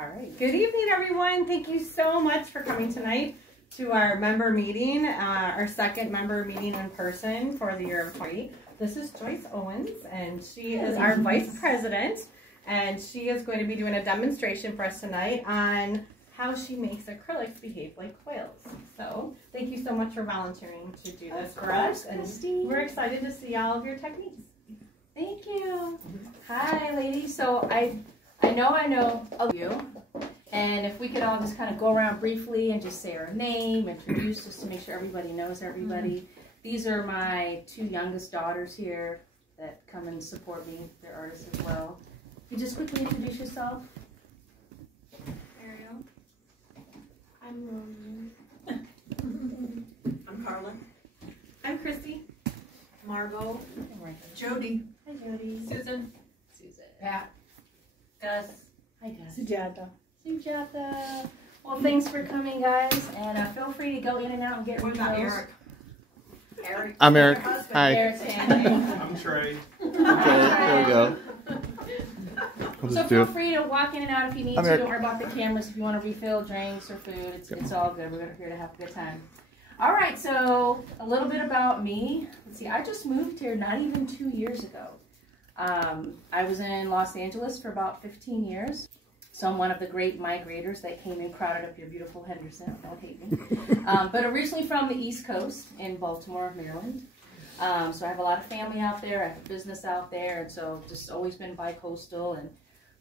All right. Good evening, everyone. Thank you so much for coming tonight to our member meeting, our second member meeting in person for the year of 20. This is Joyce Owens, and she is our vice president, and she is going to be doing a demonstration for us tonight on how she makes acrylics behave like quails. So thank you so much for volunteering to do this for us, and we're excited to see all of your techniques. Thank you. Hi, ladies. So I know of you, and if we could all just kind of go around briefly and just say our name, introduce, just to make sure everybody knows everybody. These are my two youngest daughters here that come and support me. They're artists as well. You just quickly introduce yourself. Ariel. I'm Roman. I'm Carla. I'm Christy. Margot. Jody. Hi, Jody. Susan. Pat. Gus. Hi, Gus. Sujata. Sujata. Well, thanks for coming, guys, and feel free to go in and out and get What about Eric? Eric. I'm Eric. Hi. Eric's hand. I'm Trey. Okay, there we go. So feel free to walk in and out if you need to. Eric. Don't worry about the cameras if you want to refill drinks or food. It's all good. We're here to have a good time. All right, so a little bit about me. Let's see, I just moved here not even 2 years ago. I was in Los Angeles for about 15 years. So I'm one of the great migrators that came and crowded up your beautiful Henderson. Don't hate me. But originally from the East Coast in Baltimore, Maryland. So I have a lot of family out there. I have a business out there. And so just always been bi-coastal.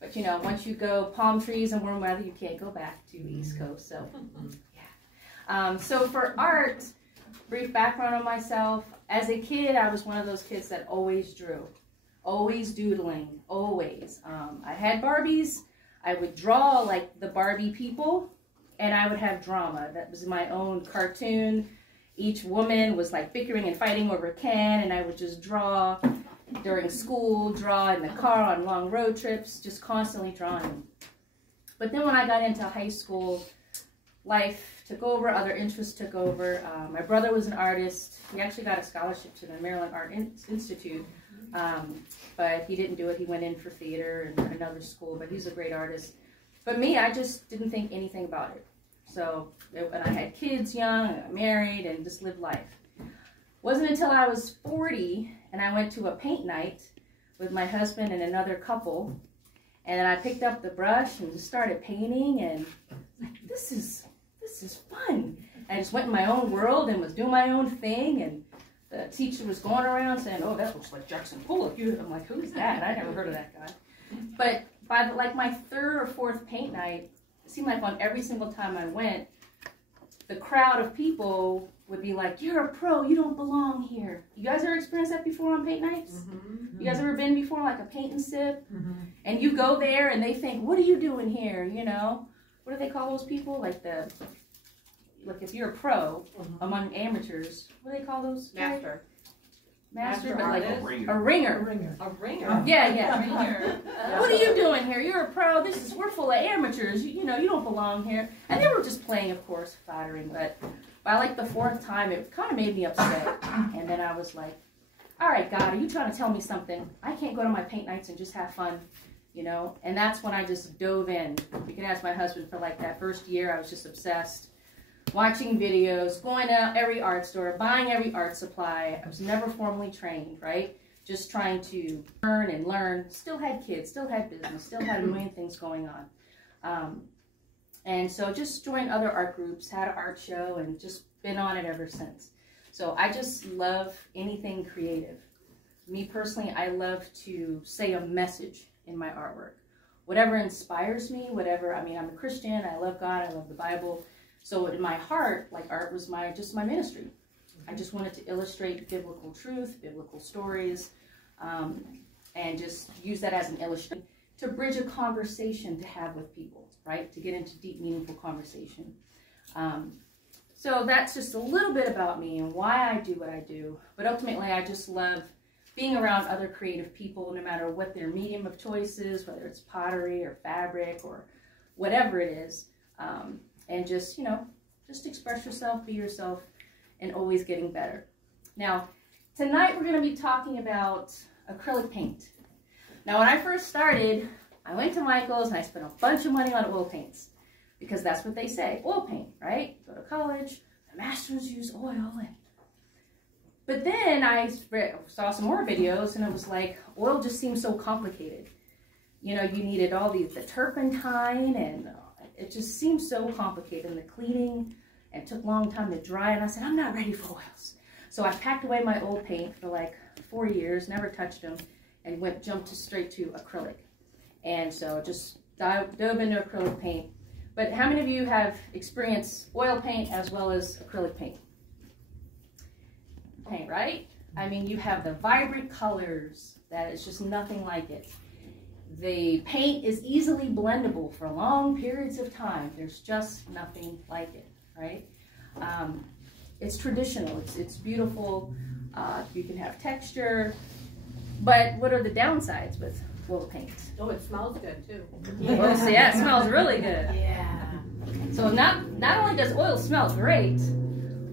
But you know, once you go palm trees and warm weather, you can't go back to the East Coast. So yeah. So for art, brief background on myself. As a kid, I was one of those kids that always drew. Always doodling. Always. I had Barbies. I would draw like the Barbie people, and I would have drama. That was my own cartoon. Each woman was like bickering and fighting over a can, and I would just draw during school, draw in the car on long road trips, just constantly drawing. But then when I got into high school, life took over, other interests took over. My brother was an artist. He actually got a scholarship to the Maryland Art Institute. But he didn't do it. He went in for theater and another school, but he's a great artist. But me, I just didn't think anything about it. So, and I had kids young, I got married, and just lived life. Wasn't until I was 40, and I went to a paint night with my husband and another couple, and then I picked up the brush and just started painting, and like, this is fun. I just went in my own world and was doing my own thing, and the teacher was going around saying, "Oh, that looks like Jackson Pollock." I'm like, "Who's that?" I never heard of that guy. But by like my third or fourth paint night, it seemed like on every single time I went, the crowd of people would be like, "You're a pro. You don't belong here." You guys ever experienced that before on paint nights? Mm-hmm. You guys ever been before like a paint and sip? Mm-hmm. And you go there and they think, "What are you doing here?" You know, what do they call those people? Like if you're a pro among amateurs, what do they call those? Master, but like a ringer. A ringer. Yeah. Ringer. What are you doing here? You're a pro. We're full of amateurs. You know, you don't belong here. And they were just playing, of course, flattering. But by like the fourth time, it kind of made me upset. And then I was like, "All right, God, are you trying to tell me something? I can't go to my paint nights and just have fun." You know, and that's when I just dove in. You can ask my husband for like that first year. I was just obsessed. Watching videos, going out every art store, buying every art supply. I was never formally trained, right? Just trying to learn and learn. Still had kids, still had business, still had a million things going on. And so just joined other art groups, had an art show, and just been on it ever since. So I just love anything creative. Me personally, I love to say a message in my artwork. Whatever inspires me, whatever, I mean, I'm a Christian, I love God, I love the Bible. So in my heart, like art was just my ministry. I just wanted to illustrate biblical truth, biblical stories, and just use that as an illustration to bridge a conversation to have with people, right? To get into deep, meaningful conversation. So that's just a little bit about me and why I do what I do. But ultimately, I just love being around other creative people, no matter what their medium of choice is, whether it's pottery or fabric or whatever it is. And just, you know, just express yourself, be yourself, and always getting better. Now, tonight we're going to be talking about acrylic paint. Now, when I first started, I went to Michael's and I spent a bunch of money on oil paints because that's what they say, oil paint, right? Go to college, the masters use oil. But then I saw some more videos and it was like, oil just seems so complicated. You know, you needed all the turpentine and it just seemed so complicated, and the cleaning, and it took a long time to dry, and I said, I'm not ready for oils. So I packed away my old paint for like 4 years, never touched them, and jumped straight to acrylic. And so just dove into acrylic paint. But how many of you have experienced oil paint as well as acrylic paint? Paint, right? I mean, you have the vibrant colors that is just nothing like it. The paint is easily blendable for long periods of time. There's just nothing like it, right? It's traditional, it's beautiful, you can have texture, but what are the downsides with oil paint? Oh, it smells good too. Well, so yeah, it smells really good. Yeah. So not only does oil smell great,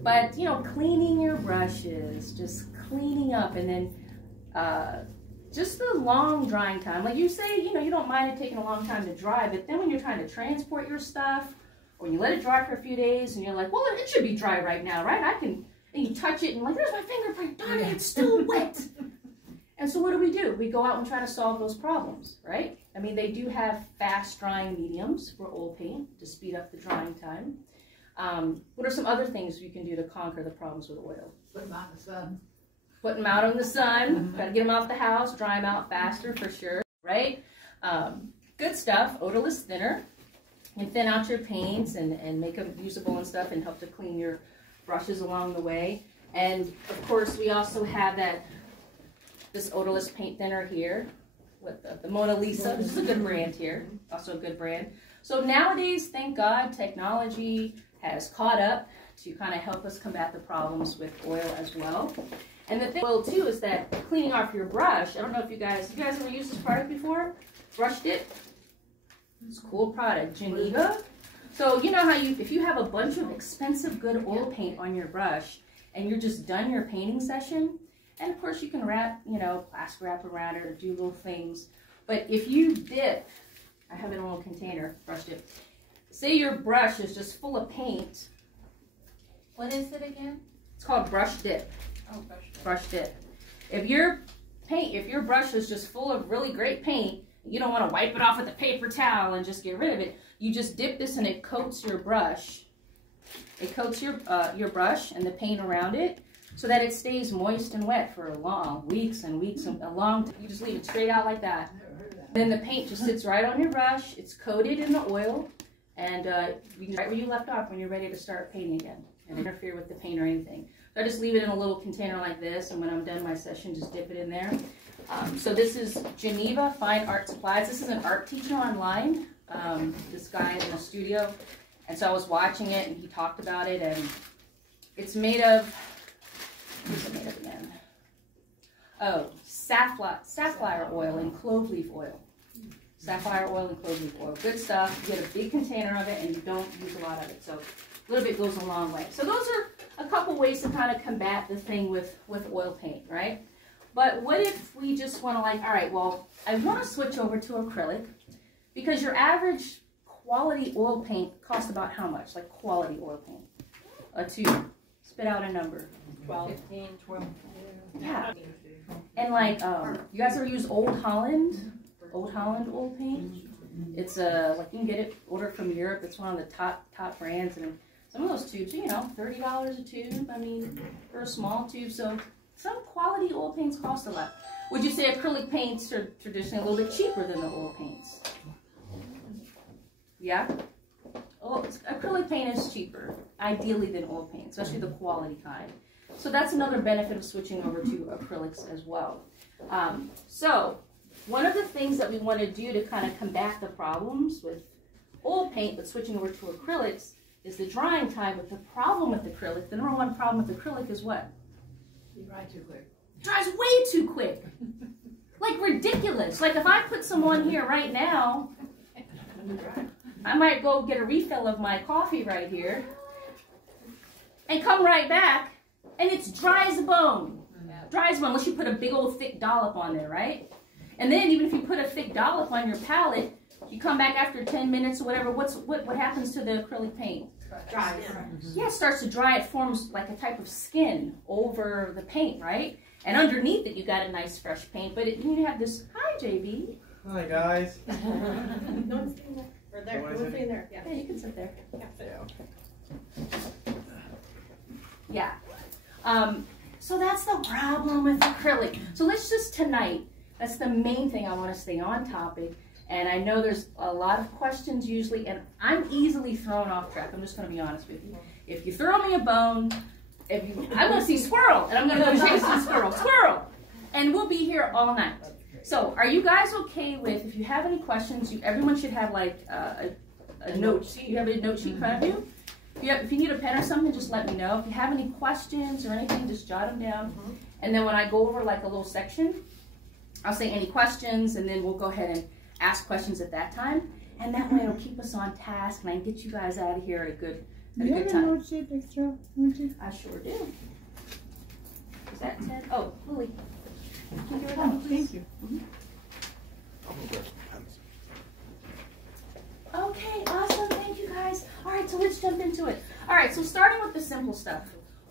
but you know, cleaning your brushes, just cleaning up, and then just the long drying time. Like you say, you know, you don't mind it taking a long time to dry, but then when you're trying to transport your stuff, or you let it dry for a few days, and you're like, well, it should be dry right now, right? And you touch it, and like, there's my fingerprint, darn it, it's still wet. And so what do? We go out and try to solve those problems, right? I mean, they do have fast drying mediums for oil paint to speed up the drying time. What are some other things you can do to conquer the problems with oil? Put them out in the sun. Put them out in the sun, gotta get them out the house, dry them out faster for sure, right? Good stuff, odorless thinner. You can thin out your paints and make them usable and stuff, and help to clean your brushes along the way. And of course, we also have this odorless paint thinner here with the Mona Lisa. This is a good brand here, also a good brand. So nowadays, thank God, technology has caught up to kind of help us combat the problems with oil as well. And the thing with oil too is that cleaning off your brush, I don't know if you guys ever used this product before? Brush Dip. It's a cool product, Geneva. So you know how if you have a bunch of expensive good oil paint on your brush and you're just done your painting session, and of course you can wrap, you know, plastic wrap around it or do little things. But if you dip, I have it in a little container, Brush Dip. Say your brush is just full of paint. What is it again? It's called Brush Dip. Oh, brush dip. Brush Dip. If your brush is just full of really great paint, you don't want to wipe it off with a paper towel and just get rid of it. You just dip this and it coats your brush. It coats your brush and the paint around it so that it stays moist and wet for weeks and weeks and a long time. You just leave it straight out like that. Then the paint just sits right on your brush. It's coated in the oil, and you can right where you left off when you're ready to start painting again, and interfere with the paint or anything. So I just leave it in a little container like this, and when I'm done my session, just dip it in there. So this is Geneva Fine Art Supplies. This is an art teacher online. This guy in the studio, and so I was watching it, and he talked about it, and it's made of, what's it made of again? Oh, sapphire oil and clove leaf oil. Sapphire oil and clove leaf oil. Good stuff. You get a big container of it, and you don't use a lot of it, so a little bit goes a long way. So those are a couple ways to kind of combat the thing with oil paint, right? But what if we just want to like, all right, well, I want to switch over to acrylic, because your average quality oil paint costs about how much? Like quality oil paint? A tube. Spit out a number. 12, 15, 12. Yeah. And like, you guys ever use Old Holland? Old Holland oil paint? It's like you can get it ordered from Europe. It's one of the top brands, and some of those tubes, you know, $30 a tube. I mean, for a small tube. So some quality oil paints cost a lot. Would you say acrylic paints are traditionally a little bit cheaper than the oil paints? Yeah? Oh, acrylic paint is cheaper, ideally, than oil paint, especially the quality kind. So that's another benefit of switching over to acrylics as well. So one of the things that we want to do to kind of combat the problems with oil paint, but switching over to acrylics, is the drying time. But the problem with acrylic, the number one problem with acrylic is what? You dry too quick. It dries way too quick. Like ridiculous. Like if I put some on here right now, I might go get a refill of my coffee right here and come right back, and it's dry as a bone. Dry as a bone, unless you put a big old thick dollop on there, right? And then even if you put a thick dollop on your palette, you come back after 10 minutes or whatever, what happens to the acrylic paint? Dries. Yeah, it starts to dry. It forms like a type of skin over the paint, right? And underneath it, you got a nice fresh paint. But you have this, hi, JB. Hi, guys. No one's sitting there. Or there. No one's sitting there. Yeah. Yeah, you can sit there. Yeah. Yeah. So that's the problem with acrylic. So let's just tonight, that's the main thing I want to stay on topic. And I know there's a lot of questions usually, and I'm easily thrown off track. I'm just going to be honest with you. If you throw me a bone, I'm going to see squirrel, and I'm going to go chasing squirrel. And we'll be here all night. So are you guys okay with, if you have any questions, everyone should have like a note sheet. You have a note sheet in front of you? If you need a pen or something, just let me know. If you have any questions or anything, just jot them down. And then when I go over like a little section, I'll say any questions, and then we'll go ahead and ask questions at that time, and that way it'll keep us on task, and I can get you guys out of here at a good time. You have a note sheet extra, don't you? I sure do. Is that Ted? Oh, Lily. Can you give it Oh, out, please? thank you. Okay, awesome. Thank you guys. All right, so let's jump into it. All right, so starting with the simple stuff.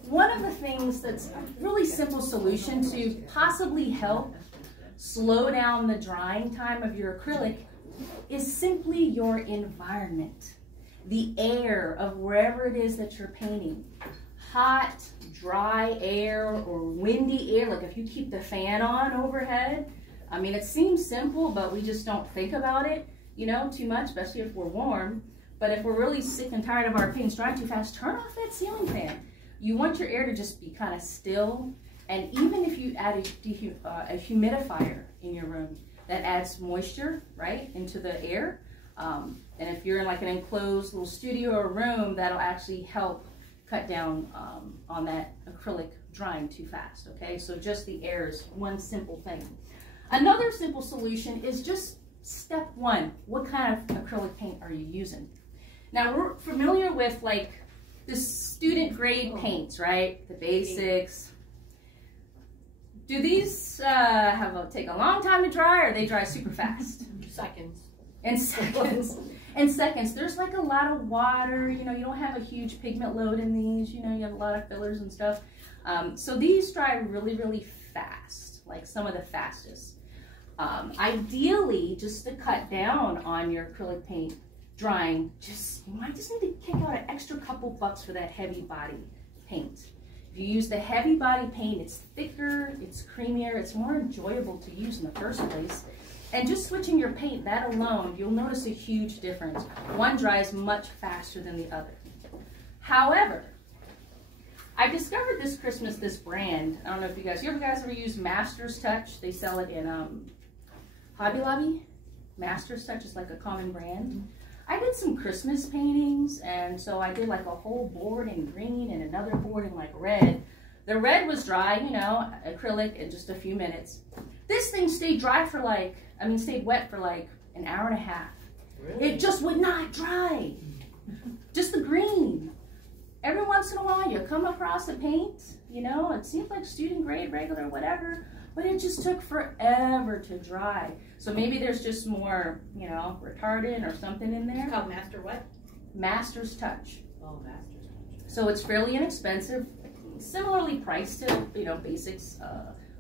One of the things that's a really simple solution to possibly help slow down the drying time of your acrylic is simply your environment. The air of wherever it is that you're painting. Hot, dry air or windy air, like if you keep the fan on overhead. I mean, it seems simple, but we just don't think about it, you know, too much, especially if we're warm. But if we're really sick and tired of our paints drying too fast, turn off that ceiling fan. You want your air to just be kind of still. And even if you add a humidifier in your room, that adds moisture, right, into the air. And if you're in like an enclosed little studio or room, that'll actually help cut down on that acrylic drying too fast, okay? So just the air is one simple thing. Another simple solution is just step one. What kind of acrylic paint are you using? Now, we're familiar with like the student grade paints, right? The basics. Do these take a long time to dry, or they dry super fast? Seconds. In seconds. In seconds. There's like a lot of water. You know, you don't have a huge pigment load in these. You know, you have a lot of fillers and stuff. So these dry really, really fast, like some of the fastest. Ideally, just to cut down on your acrylic paint drying, you might just need to kick out an extra couple bucks for that heavy body paint. If you use the heavy body paint, it's thicker, it's creamier, it's more enjoyable to use in the first place. And just switching your paint, that alone, you'll notice a huge difference. One dries much faster than the other. However, I discovered this Christmas this brand. I don't know if you guys ever use Master's Touch? They sell it in Hobby Lobby. Master's Touch is like a common brand. I did some Christmas paintings, and so I did like a whole board in green and another board in like red. The red was dry, you know, acrylic in just a few minutes. This thing stayed stayed wet for like an hour and a half. Really? It just would not dry. Just the green. Every once in a while you come across a paint, you know, it seems like student grade, regular, whatever, but it just took forever to dry. So maybe there's just more, you know, retardant or something in there. It's called Master what? Master's Touch. Oh, Master's Touch. So it's fairly inexpensive, similarly priced to, you know, basics,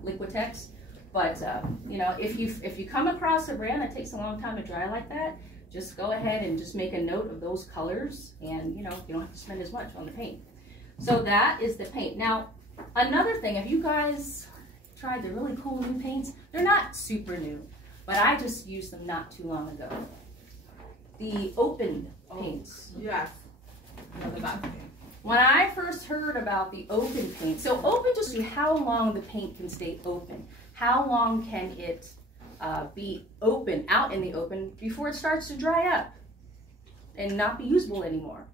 Liquitex. But, you know, if you come across a brand that takes a long time to dry like that, just go ahead and just make a note of those colors, and, you know, you don't have to spend as much on the paint. So that is the paint. Now, another thing, have you guys tried the really cool new paints? They're not super new, but I just used them not too long ago. The open paints. Yes. When I first heard about the open paint, so open just see how long the paint can stay open. How long can it be open, out in the open, before it starts to dry up and not be usable anymore.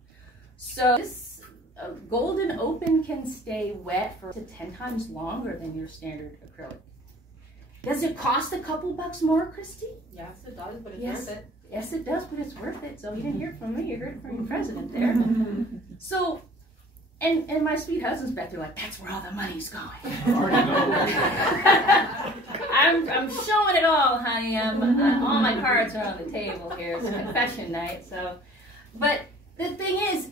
So this golden open can stay wet for 10 times longer than your standard acrylic. Does it cost a couple bucks more, Christy? Yes, it does, but it's Yes. worth it. Yes, it does, but it's worth it. So you didn't hear it from me, you heard it from your president there. So, And my sweet husband's back there like, that's where all the money's going. I'm showing it all, honey. All my cards are on the table here. It's confession night. So, but the thing is,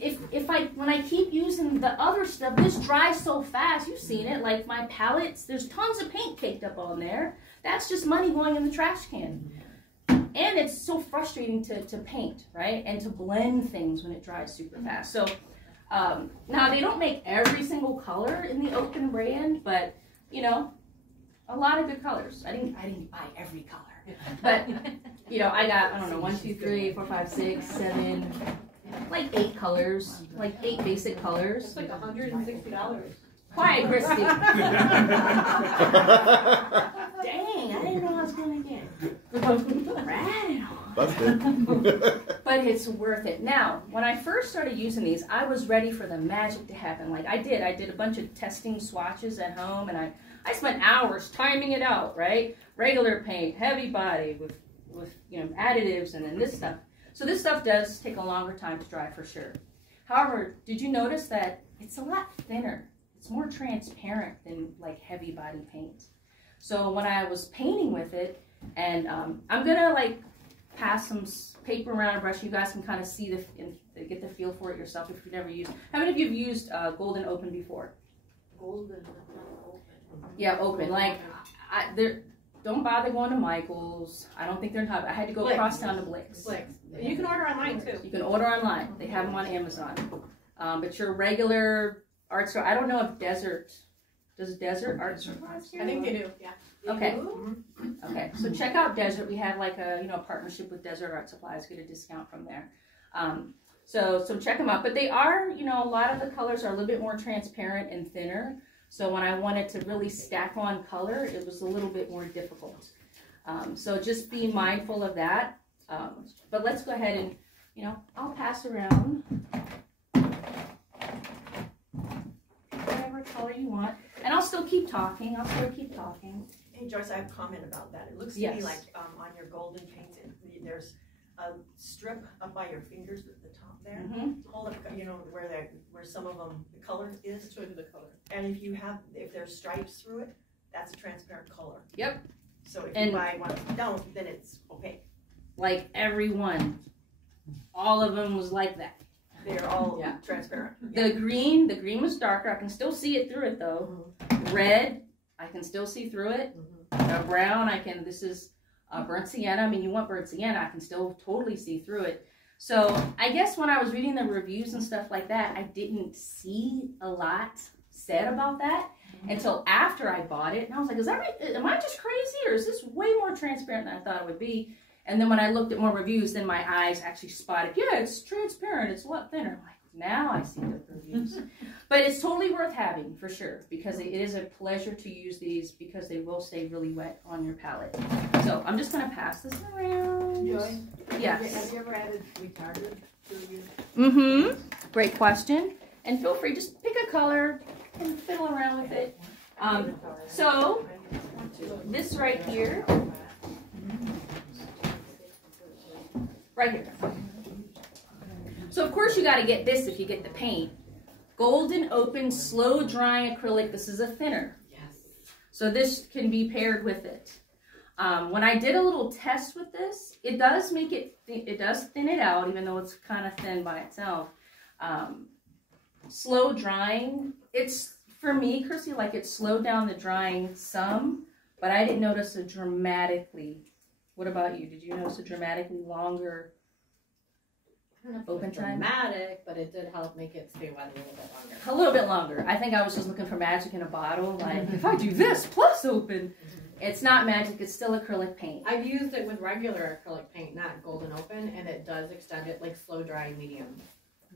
when I keep using the other stuff, this dries so fast. You've seen it. Like my palettes, there's tons of paint caked up on there. That's just money going in the trash can. And it's so frustrating to paint, right? And to blend things when it dries super fast. So. Now they don't make every single color in the Open brand, but you know, a lot of good colors. I didn't buy every color, but you know, I got, I don't know, 1, 2, 3, 4, 5, 6, 7, like 8 colors, like 8 basic colors. It's like $160. Quiet, Christy. Dang, I didn't know I was gonna get right on. But it's worth it. Now, when I first started using these, I was ready for the magic to happen. Like I did a bunch of testing swatches at home, and I spent hours timing it out, right? Regular paint, heavy body with you know, additives, and then this stuff. So this stuff does take a longer time to dry for sure. However, did you notice that it's a lot thinner? It's more transparent than like heavy body paint. So when I was painting with it, and I'm gonna like pass some paper around a brush, you guys can kind of see get the feel for it yourself if you've never used. How many of you have used Golden Open before? Golden Open. Yeah, Open. Like, don't bother going to Michael's. I don't think they're in hub. I had to go Blick's. Cross town to Blick's. Blick's. You can order online too. You can order online. They have them on Amazon. But your regular art store, I don't know if does Desert Art Supplies here? I think they do. Yeah. Okay. Okay. So check out Desert. We have like a partnership with Desert Art Supplies. Get a discount from there. So check them out. But they are, a lot of the colors are a little bit more transparent and thinner. So when I wanted to really stack on color, it was a little bit more difficult. So just be mindful of that. But let's go ahead and, I'll pass around whatever color you want. And I'll still keep talking. Hey Joyce, I have a comment about that. It looks to me like on your golden paints, there's a strip up by your fingers at the top there. Hold up, where some of them the color is. Show you the color. And if there's stripes through it, that's a transparent color. Yep. So if you buy one that don't, then it's opaque. Like everyone, all of them was like that. They're all transparent. The green was darker. I can still see it through it though. Red, I can still see through it. Brown, this is burnt sienna. I mean, you want burnt sienna, I can still totally see through it. So I guess when I was reading the reviews and stuff like that, I didn't see a lot said about that until after I bought it. And I was like, is that right? Am I just crazy, or is this way more transparent than I thought it would be? And then when I looked at more reviews, then my eyes actually spotted, yeah, it's transparent, it's a lot thinner. I'm like, now I see the reviews. But it's totally worth having, for sure, because it is a pleasure to use these because they will stay really wet on your palette. So I'm just going to pass this around. Joy? Yes. Have you ever added retardant to your... Great question. And feel free, just pick a color and fiddle around with it. So this right here. Right here. So of course you got to get this if you get the paint. Golden Open Slow Drying Acrylic. This is a thinner. Yes. So this can be paired with it. When I did a little test with this, it does make it, it does thin it out, even though it's kind of thin by itself. Slow drying, it's, for me, Chrissy, like it slowed down the drying some, but I didn't notice a dramatically. What about you? Did you notice a dramatically longer open time? Dramatic, but it did help make it stay wet a little bit longer. A little bit longer. I think I was just looking for magic in a bottle. Like, if I do this plus open, it's not magic. It's still acrylic paint. I've used it with regular acrylic paint, not Golden Open, and it does extend it like slow dry medium.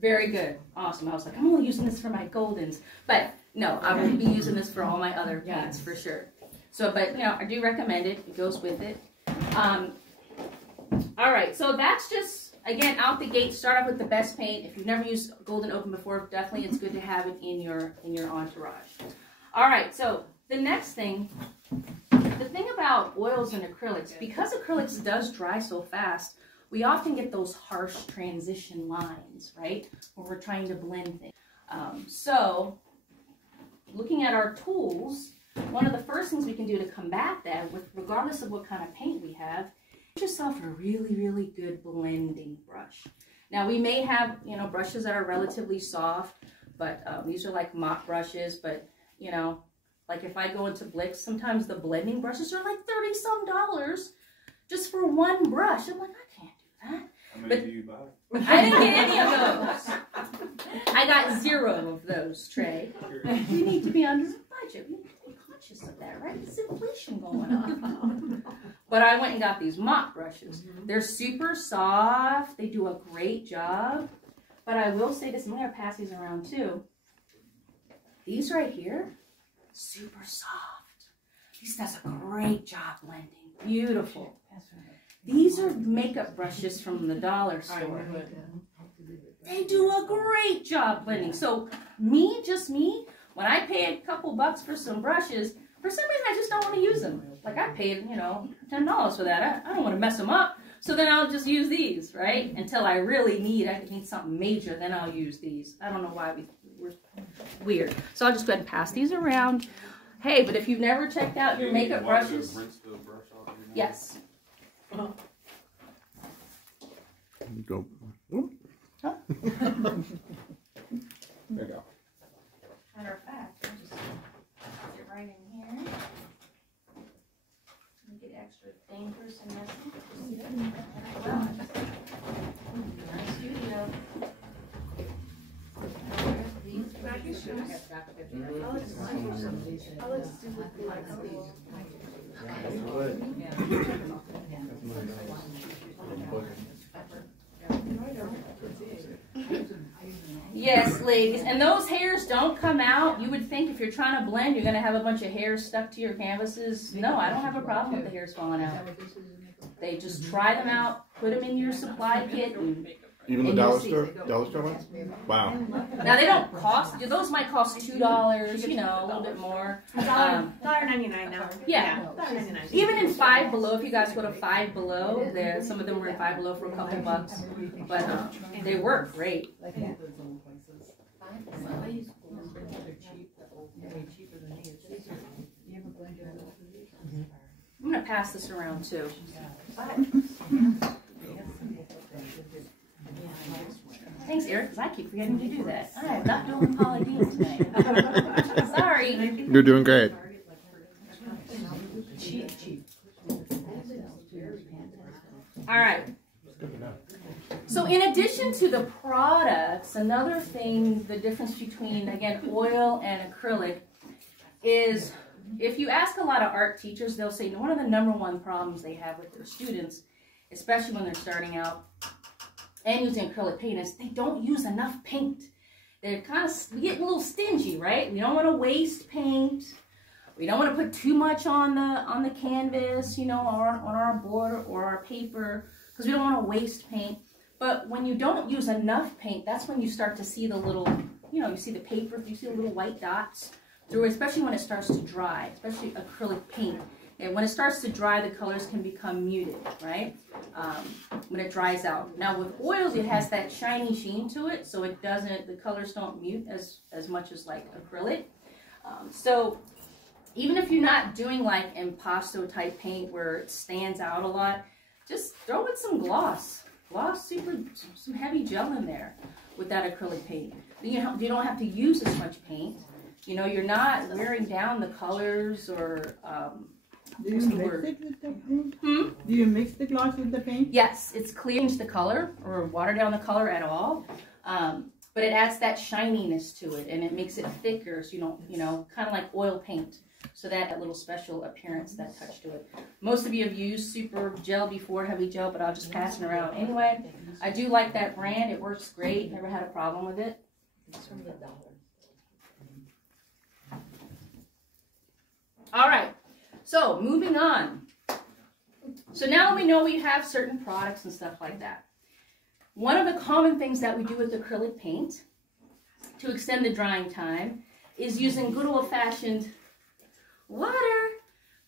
Very good. Awesome. I was like, I'm only using this for my Goldens. But no, I will be using this for all my other paints for sure. So, but I do recommend it. It goes with it. All right. So that's just, again, out the gate, start off with the best paint. If you've never used Golden Open before, definitely it's good to have it in your entourage. All right. So the next thing, the thing about oils and acrylics, because acrylics does dry so fast, we often get those harsh transition lines, right? Where we're trying to blend things. So looking at our tools, one of the first things we can do to combat that, regardless of what kind of paint we have, get yourself a really, really good blending brush. Now we may have, you know, brushes that are relatively soft, but these are like mop brushes, but you know, like if I go into Blix, sometimes the blending brushes are like $30-some just for one brush. I'm like, I can't do that. How many do you buy? I didn't get any of those. I got 0 of those, Trey. We need to be under the budget. We need to be conscious of that, right? There's inflation going on. But I went and got these mop brushes. They're super soft. They do a great job. But I will say this, I'm going to pass these around too. These right here, super soft. These does a great job blending. Beautiful. These are makeup brushes from the dollar store. They do a great job blending. So just me, when I pay a couple bucks for some brushes, for some reason I just don't want to use them. Like I paid, you know, $10 for that. I don't want to mess them up. So then I'll just use these, right? Until I really need something major, then I'll use these. I don't know why we're weird. So I'll just go ahead and pass these around. Hey, but if you've never checked out your makeup brushes. Rinse the brush off, you know? Yes. Go. Huh? There you go. Matter of fact, I'll just put it right in here. Make it extra dangerous and messy. Wow. Nice studio. Yes, ladies, and those hairs don't come out. You would think if you're trying to blend, you're going to have a bunch of hairs stuck to your canvases. No, I don't have a problem with the hairs falling out. They just try them out, put them in your supply kit, and Even the dollar store ones? Wow. now they don't cost. Those might cost $2, you know, a little bit more. $1.99 now. Yeah. $1.99. Even in Five Below, if you guys go to Five Below, some of them were in Five Below for a couple bucks, but they work great. I'm gonna pass this around too. Thanks, Eric, because I keep forgetting to do that. I am not doing Paula Dean tonight. Sorry. You're doing great. All right. So in addition to the products, another thing, the difference between, again, oil and acrylic is if you ask a lot of art teachers, they'll say one of the #1 problems they have with their students, especially when they're starting out and using acrylic paint, is they don't use enough paint. They're we get a little stingy, right? We don't want to waste paint. We don't want to put too much on the canvas, you know, or on our board or our paper, because we don't want to waste paint. But when you don't use enough paint, that's when you start to see the little, you know, you see the paper, you see the little white dots through it, especially when it starts to dry, especially acrylic paint. And when it starts to dry, the colors can become muted, right? When it dries out. Now with oils, it has that shiny sheen to it, so it doesn't, the colors don't mute as much as like acrylic. So even if you're not doing like impasto type paint where it stands out a lot, just throw in some gloss. Some heavy gel in there with that acrylic paint. You don't have to use as much paint. You know, you're not wearing down the colors or do you mix it with the paint? Do you mix the gloss with the paint? Yes, it's clearing the color or water down the color at all. But it adds that shininess to it and it makes it thicker, so you know, kind of like oil paint. So that little special appearance, that touch to it. Most of you have used super gel before, heavy gel, but I'll just pass it around anyway. I do like that brand. It works great. Never had a problem with it. It's from the dollar. All right. So moving on. So now that we know we have certain products and stuff like that, one of the common things that we do with acrylic paint to extend the drying time is using good old-fashioned water,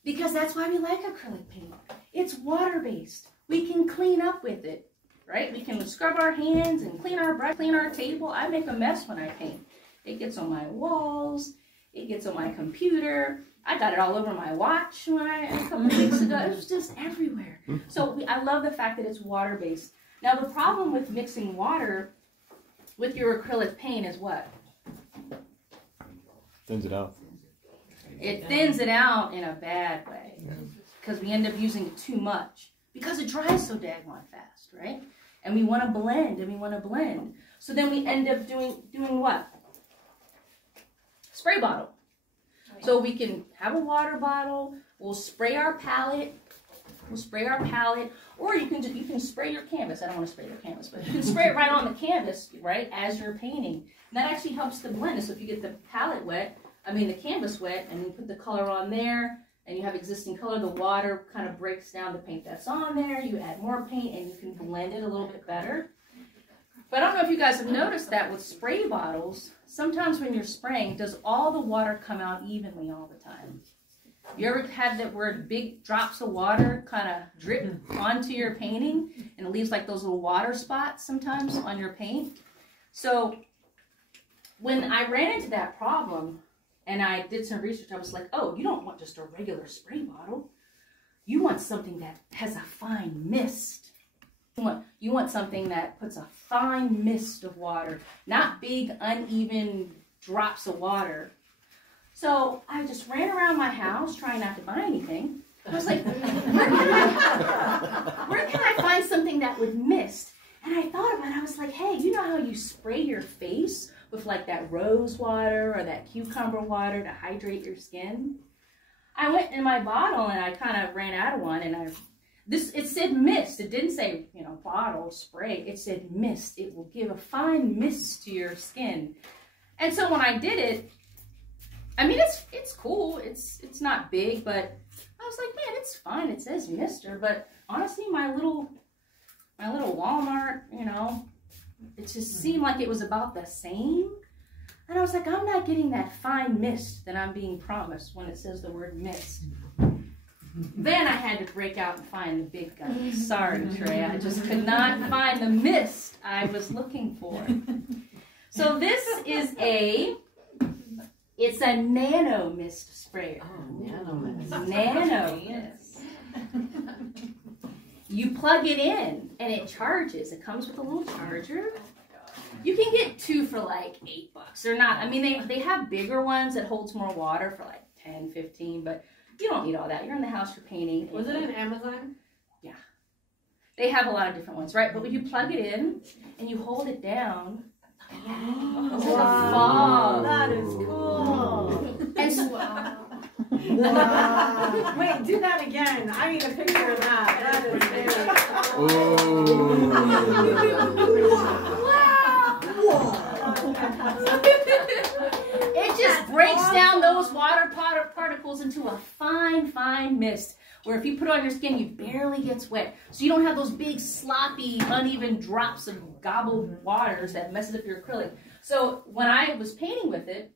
because that's why we like acrylic paint. It's water-based. We can clean up with it, right? We can scrub our hands and clean our brush, clean our table. I make a mess when I paint. It gets on my walls. It gets on my computer. I got it all over my watch a couple of weeks ago. It was just everywhere. So I love the fact that it's water-based. Now the problem with mixing water with your acrylic paint is what? Thins it out. It thins it out in a bad way because we end up using it too much because it dries so daggone fast, right? And we want to blend and we want to blend. So then we end up doing what? Spray bottle. So we can have a water bottle. We'll spray our palette. Or you can spray your canvas. I don't want to spray your canvas, but you can spray it right on the canvas, right, as you're painting. And that actually helps to blend it. So if you get the the canvas wet, and you put the color on there, and you have existing color, the water kind of breaks down the paint that's on there. You add more paint, and you can blend it a little bit better. But I don't know if you guys have noticed that with spray bottles, sometimes when you're spraying, does all the water come out evenly all the time? You ever had that where big drops of water kind of drip onto your painting and it leaves like those little water spots sometimes on your paint? So when I ran into that problem and I did some research, I was like, oh, you don't want just a regular spray bottle. You want something that has a fine mist. You want something that puts a fine mist of water, not big, uneven drops of water. So I just ran around my house trying not to buy anything. I was like, where can I find something that would mist? And I thought about it. I was like, hey, you know how you spray your face with like that rose water or that cucumber water to hydrate your skin? I went in my bottle and I kind of ran out of one, and it said mist. It didn't say, bottle, spray. It said mist. It will give a fine mist to your skin. And so when I did it, I mean, it's cool. It's not big, but I was like, man, it's fine. It says mister, but honestly, my little Walmart, it just seemed like it was about the same. And I was like, I'm not getting that fine mist that I'm being promised when it says the word mist. Then I had to break out and find the big guns. Sorry, Trey, I just could not find the mist I was looking for. So this is it's a nano mist sprayer. Oh, nano mist. Nano mist. You plug it in and it charges. It comes with a little charger. You can get 2 for like $8. They're not, I mean, they have bigger ones that holds more water for like 10, 15, but you don't need all that. You're in the house, you're painting. Was it on Amazon? Yeah. They have a lot of different ones, right? But when you plug it in and you hold it down, it's like a fog. That is cool. And so, Wow. Wait, do that again. I need a picture of that. That is very cool. it just breaks down those water particles into a fine, fine mist. Where if you put it on your skin, you barely gets wet. So you don't have those big, sloppy, uneven drops of gobbled waters that messes up your acrylic. So when I was painting with it,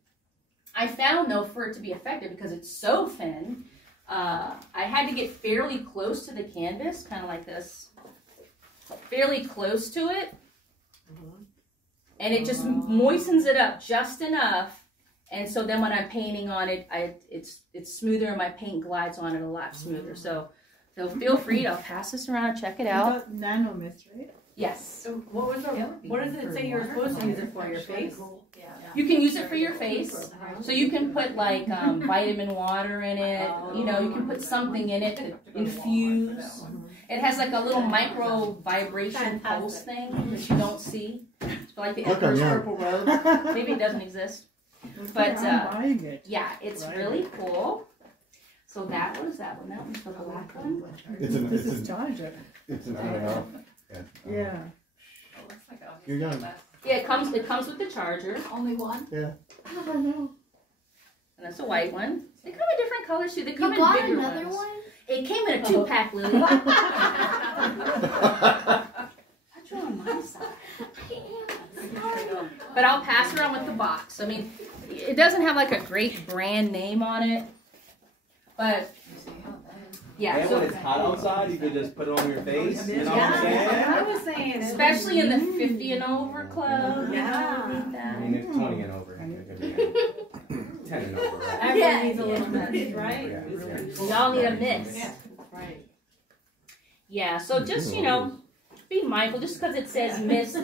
I found, though, for it to be effective, because it's so thin, I had to get fairly close to the canvas, kind of like this, fairly close to it. And it just moistens it up just enough. And so then when I'm painting on it, it's smoother, and my paint glides on it a lot smoother. So feel free to pass this around, check it out. Nano mist, right? Yes. So what does it say you're supposed to use it for? Your face? You can use it for your face. So you can put like vitamin water in it. You can put something in it to infuse. It has like a little micro vibration pulse thing that you don't see. It's like the Emperor's Purple Robe. Maybe it doesn't exist. But yeah, it's really cool. So what is that one? That one's the black one. This is charger. It's an IR. Yeah. You're young. Yeah, it comes with the charger. Only one? Yeah. And that's a white one. They come in different colors too. They come in bigger another ones. one? It came in a 2-pack, Lily. Put you on my side. But I'll pass around with the box. I mean, it doesn't have like a great brand name on it, but yeah. And So, when it's hot outside, you can just put it on your face. You know what I'm Yeah, saying? I was saying. especially in the 50 and over club. Yeah. You don't need that. I mean, it's 20 and over. 10 and over, right? Everyone Yeah. needs a little mist, right? Yeah. We all need a mist. Yeah, right. Yeah, so just, you know, be mindful. Just because it says mist,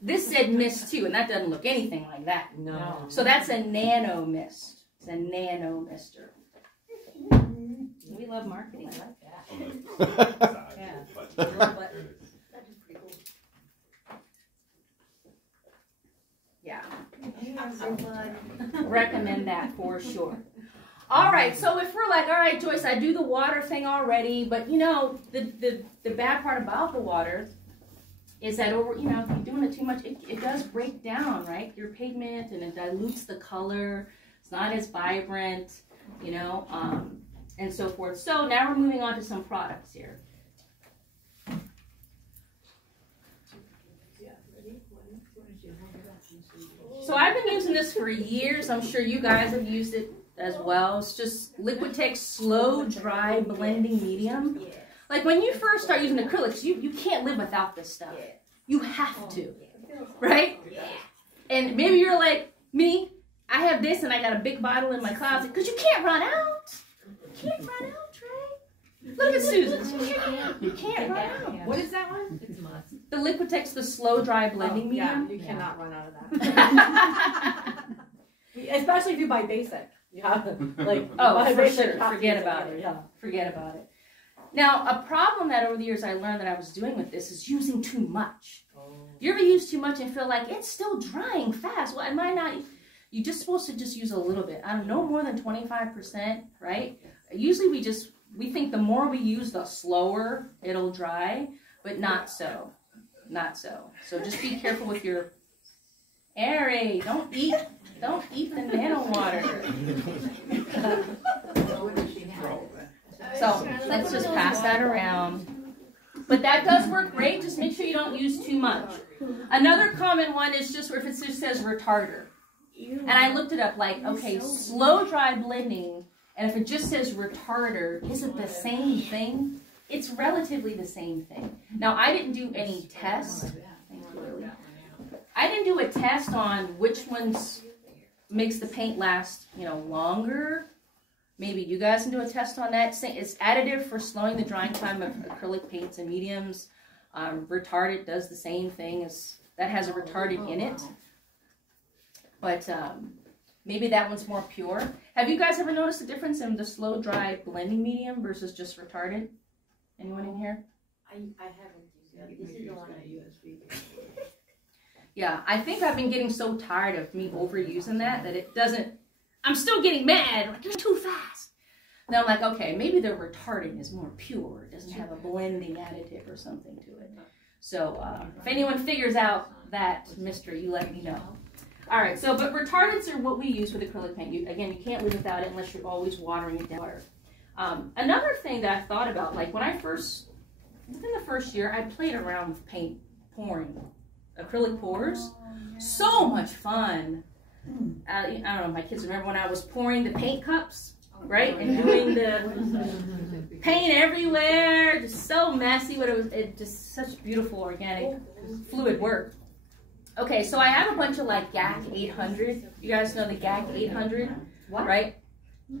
this said mist too, and that doesn't look anything like that. No. So that's a nano mist. It's a nano mister. We love marketing. I like that. Yeah. That is pretty cool. Yeah. Everyone. Recommend that for sure. All right, so if we're like, all right, Joyce, I do the water thing already, but you know, the bad part about the water is that if you're doing it too much, it does break down, right? Your pigment, and it dilutes the color. It's not as vibrant, you know, and so forth. So now we're moving on to some products here. So I've been using this for years. I'm sure you guys have used it as well. It's just Liquitex Slow Dry Blending Medium. Like when you first start using acrylics, you can't live without this stuff. You have to, right? And maybe you're like me. I have this and I got a big bottle in my closet because you can't run out. You can't run out, Trey. Look at Susan. You can't run out. What is that one? It's a must. The Liquitex, the Slow Dry Blending Medium. You cannot run out of that. Especially if you buy basic. Yeah. Like, Oh, buy for basic sure. coffee Forget is about together, it. Yeah. Forget about it. Now, a problem that over the years I learned that I was doing with this is using too much. You ever use too much and feel like it's still drying fast? Well, am I not? You're just supposed to just use a little bit. I don't know, more than 25%, right? Usually we think the more we use, the slower it'll dry, but not so. Not so. So just be careful with your Ari, don't eat the nano water. So let's just pass that around. But that does work great. Just make sure you don't use too much. Another common one is just if it just says retarder. And I looked it up like, okay, slow dry blending, and if it just says retarder, is it the same thing? It's relatively the same thing. Now, I didn't do any tests. I didn't do a test on which ones makes the paint last, longer. Maybe you guys can do a test on that. It's additive for slowing the drying time of acrylic paints and mediums. Retardant does the same thing. That has a retardant in it. But maybe that one's more pure. Have you guys ever noticed a difference in the slow dry blending medium versus just retardant? Anyone in here? I haven't used that. This is the one I use. Yeah, I think I've been getting so tired of me overusing that it doesn't, I'm still getting mad, like, you're too fast. Then I'm like, okay, maybe the retardant is more pure. It doesn't have a blending additive or something to it. So if anyone figures out that mystery, you let me know. All right, but retardants are what we use with acrylic paint. Again, you can't live without it unless you're always watering it down. Another thing that I thought about, like within the first year, I played around with paint pouring. Acrylic pours, so much fun. I don't know, my kids remember when I was pouring the paint cups, right? And doing the paint everywhere, just so messy, but it just such beautiful organic fluid work. Okay, so I have a bunch of like GAC 800. You guys know the GAC 800, right?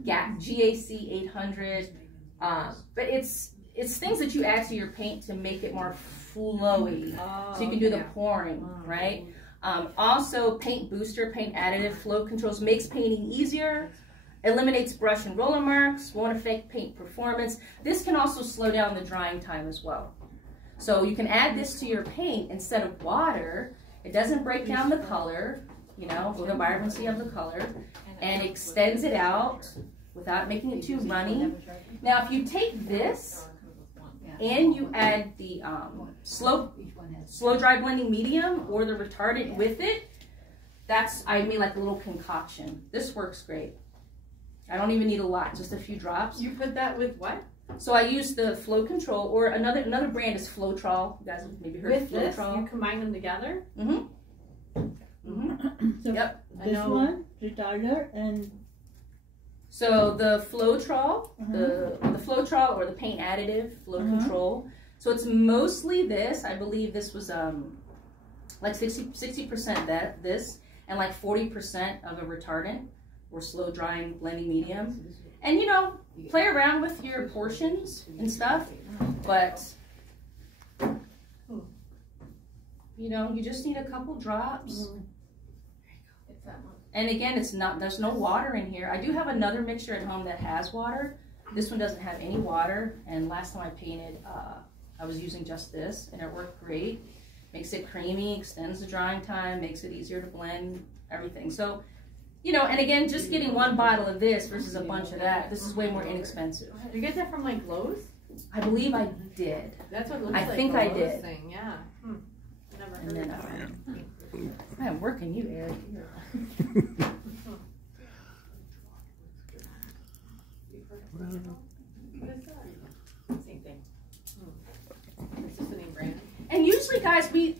GAC, G-A-C 800. But it's things that you add to your paint to make it more flowy, so you can do the pouring, right? Also, paint booster, paint additive, flow controls, makes painting easier, eliminates brush and roller marks, won't affect paint performance. This can also slow down the drying time as well. So you can add this to your paint instead of water. It doesn't break down the color, or the vibrancy of the color, and extends it out without making it too runny. Now, if you take this and you add the slow dry blending medium or the retardant with it, I made like a little concoction. This works great. I don't even need a lot, just a few drops. You put that with what? So I use the Flow Control, or another brand is Flotrol. You guys have maybe heard of This, Flotrol. you combine them together? So Yep. this one, retarder, and So the Flotrol, the Flotrol or the paint additive, Flow Control. So it's mostly this. I believe this was like 60% this, and like 40% of a retardant or slow drying blending medium. And you know, play around with your portions and stuff, but you know, you just need a couple drops. And again, there's no water in here. I do have another mixture at home that has water. This one doesn't have any water, and last time I painted, I was using just this, and it worked great. Makes it creamy, extends the drying time, makes it easier to blend, everything. So, you know, and again, just getting one bottle of this versus a bunch of that, this is way more inexpensive. You get that from like Lowe's? I believe I did. That's what it looks I like. think the I Lowe's did. Thing. Yeah. Never And heard then, of that. I'm working you, Eric. Same thing. It's just the name brand. And usually, guys, we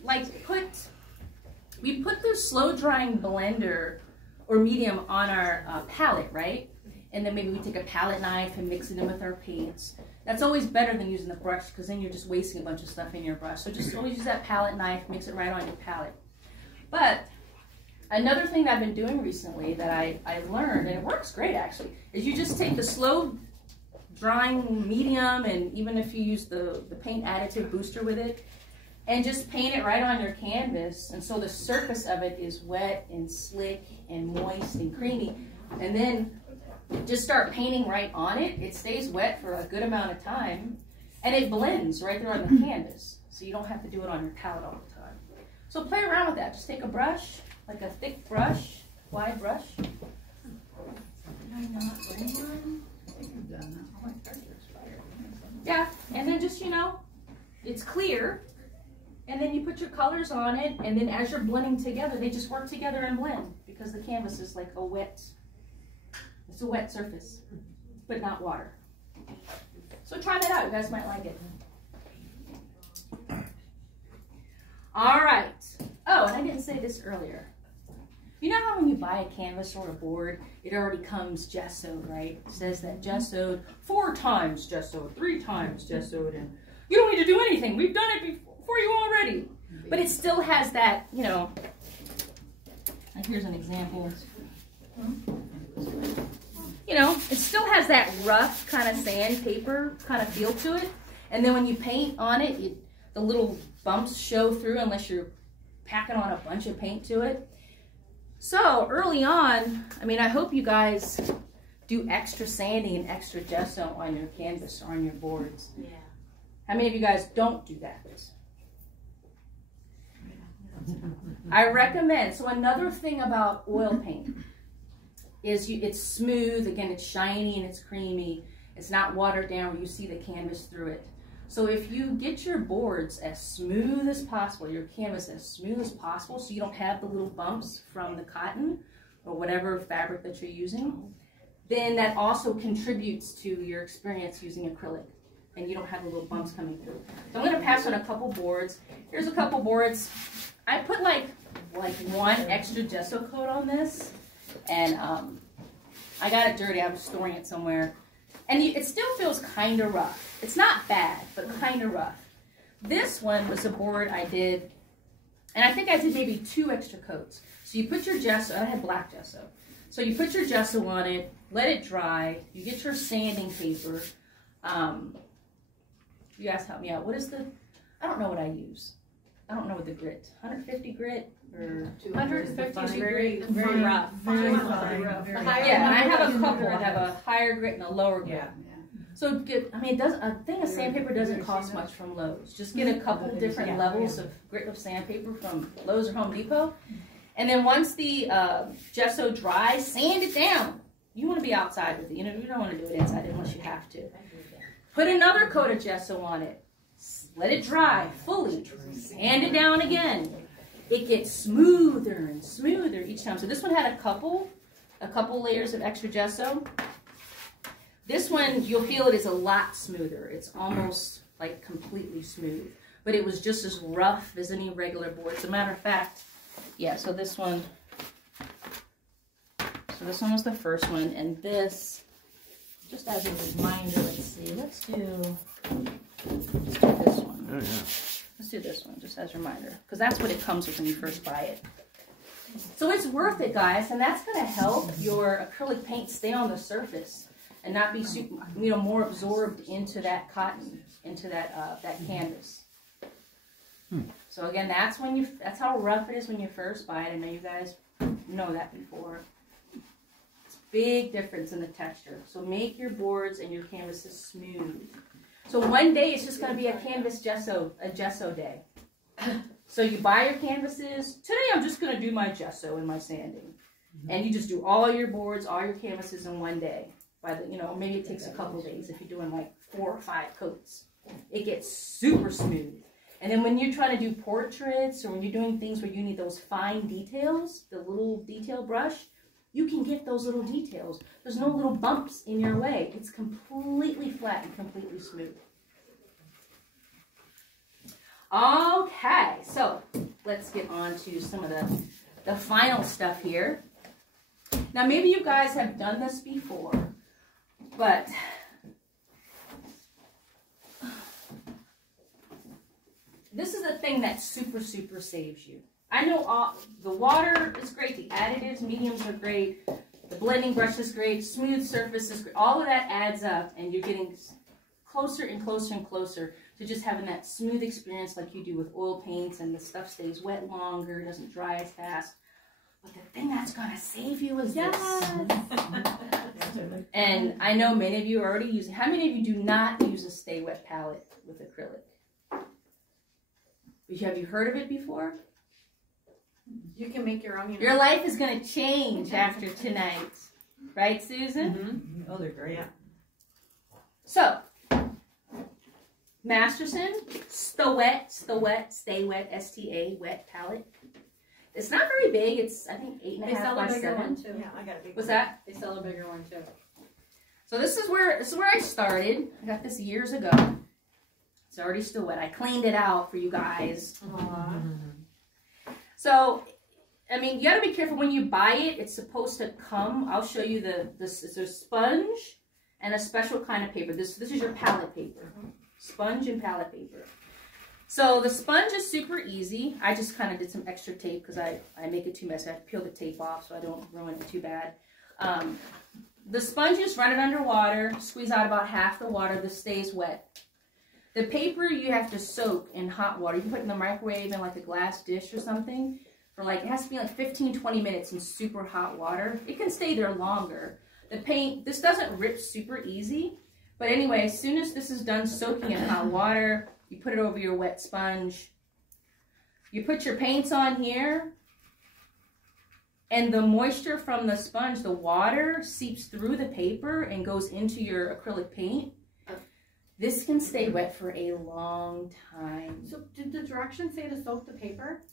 put the slow drying blender or medium on our palette, right? And then maybe we take a palette knife and mix it in with our paints. That's always better than using the brush, because then you're just wasting a bunch of stuff in your brush. So just always use that palette knife, mix it right on your palette. But another thing that I've been doing recently that I learned, and it works great actually, is you just take the slow drying medium, and even if you use the paint additive booster with it, and just paint it right on your canvas. And so the surface of it is wet and slick and moist and creamy. And then just start painting right on it. It stays wet for a good amount of time, and it blends right there on the canvas. So you don't have to do it on your palette all the time. So play around with that. Just take a brush, like a thick brush, wide brush. Did I not bring one? Yeah, and then just, you know, it's clear. And then you put your colors on it, and then as you're blending together, they just work together and blend, because the canvas is like it's a wet surface, but not water. So try that out, you guys might like it. All right. Oh, and I didn't say this earlier. You know how when you buy a canvas or a board, it already comes gessoed, right? It says that gessoed, 4 times gessoed, 3 times gessoed, and you don't need to do anything. We've done it for you already. But it still has that, you know, like here's an example. You know, it still has that rough kind of sandpaper kind of feel to it. And then when you paint on it, the little bumps show through unless you're packing on a bunch of paint to it. So early on, I mean, I hope you guys do extra sanding and extra gesso on your canvas or on your boards. Yeah. How many of you guys don't do that? I recommend. So another thing about oil paint is it's smooth. Again, it's shiny and it's creamy. It's not watered down where you see the canvas through it. So if you get your boards as smooth as possible, your canvas as smooth as possible, so you don't have the little bumps from the cotton or whatever fabric that you're using, then that also contributes to your experience using acrylic, and you don't have the little bumps coming through. So I'm going to pass on a couple boards. Here's a couple boards. I put like 1 extra gesso coat on this, and I got it dirty. I was storing it somewhere. And it still feels kind of rough. It's not bad, but kind of rough. This one was a board I did, and I think I did maybe 2 extra coats. So you put your gesso, I had black gesso. So you put your gesso on it, let it dry, you get your sanding paper. You guys help me out. What is I don't know what I use. I don't know what the grit, 150 grit or 150 Very very rough. Yeah, and I have a couple. I have a higher grit and a lower grit. Yeah. So I mean, a thing of sandpaper doesn't cost much from Lowe's. Just get a couple different levels of grit of sandpaper from Lowe's or Home Depot, and then once the gesso dries, sand it down. You want to be outside with it. You know, you don't want to do it inside unless you have to. Put another coat of gesso on it. Let it dry fully. Sand it down again. It gets smoother and smoother each time. So this one had a couple layers of extra gesso. This one, you'll feel it is a lot smoother. It's almost like completely smooth. But it was just as rough as any regular board. As a matter of fact, yeah, so this one was the first one. And this, just as a reminder, let's do this one. Oh, yeah. Let's do this one, just as a reminder. Because that's what it comes with when you first buy it. So it's worth it, guys, and that's going to help your acrylic paint stay on the surface and not be super, more absorbed into that cotton, into that that canvas. So again, that's how rough it is when you first buy it. I know you guys know that before. It's a big difference in the texture. So make your boards and your canvases smooth. So one day it's just going to be a gesso day. So you buy your canvases. Today I'm just going to do my gesso and my sanding. And you just do all your boards, all your canvases in one day. Maybe it takes a couple days if you're doing like 4 or 5 coats. It gets super smooth. And then when you're trying to do portraits or when you're doing things where you need those fine details, the little detail brush, you can get those little details. There's no little bumps in your way. It's completely flat and completely smooth. Okay, so let's get on to some of the final stuff here. Now maybe you guys have done this before, but this is the thing that super saves you. I know the water is great, the additives, mediums are great, the blending brush is great, smooth surface is great. All of that adds up, and you're getting closer and closer and closer to just having that smooth experience like you do with oil paints, and the stuff stays wet longer, doesn't dry as fast. But the thing that's going to save you is this. And I know many of you are already using. How many of you do not use a stay wet palette with acrylic? Have you heard of it before? You can make your own. Your life is going to change after tonight. Right, Susan? Mm-hmm. Oh, they're great. Yeah. So, Masterson, Stay Wet, STA, wet palette. It's not very big. It's, I think, 8.5 by 7. Too. Yeah, I got a big What's one. that? They sell a bigger one too. So this is where I started. I got this years ago. It's already still wet. I cleaned it out for you guys. So, I mean, you got to be careful when you buy it. It's supposed to come. I'll show you it's a sponge and a special kind of paper. This is your palette paper. Sponge and palette paper. So the sponge is super easy. I just kind of did some extra tape because I make it too messy. I have to peel the tape off so I don't ruin it too bad. The sponge, just run it under water, squeeze out about half the water. This stays wet. The paper you have to soak in hot water. You can put it in the microwave in like a glass dish or something for like, it has to be like 15-20 minutes in super hot water. It can stay there longer. The paint, this doesn't rip super easy. But anyway, as soon as this is done soaking in hot water, you put it over your wet sponge. You put your paints on here. And the moisture from the sponge, the water, seeps through the paper and goes into your acrylic paint. This can stay wet for a long time. So did the directions say to soak the paper?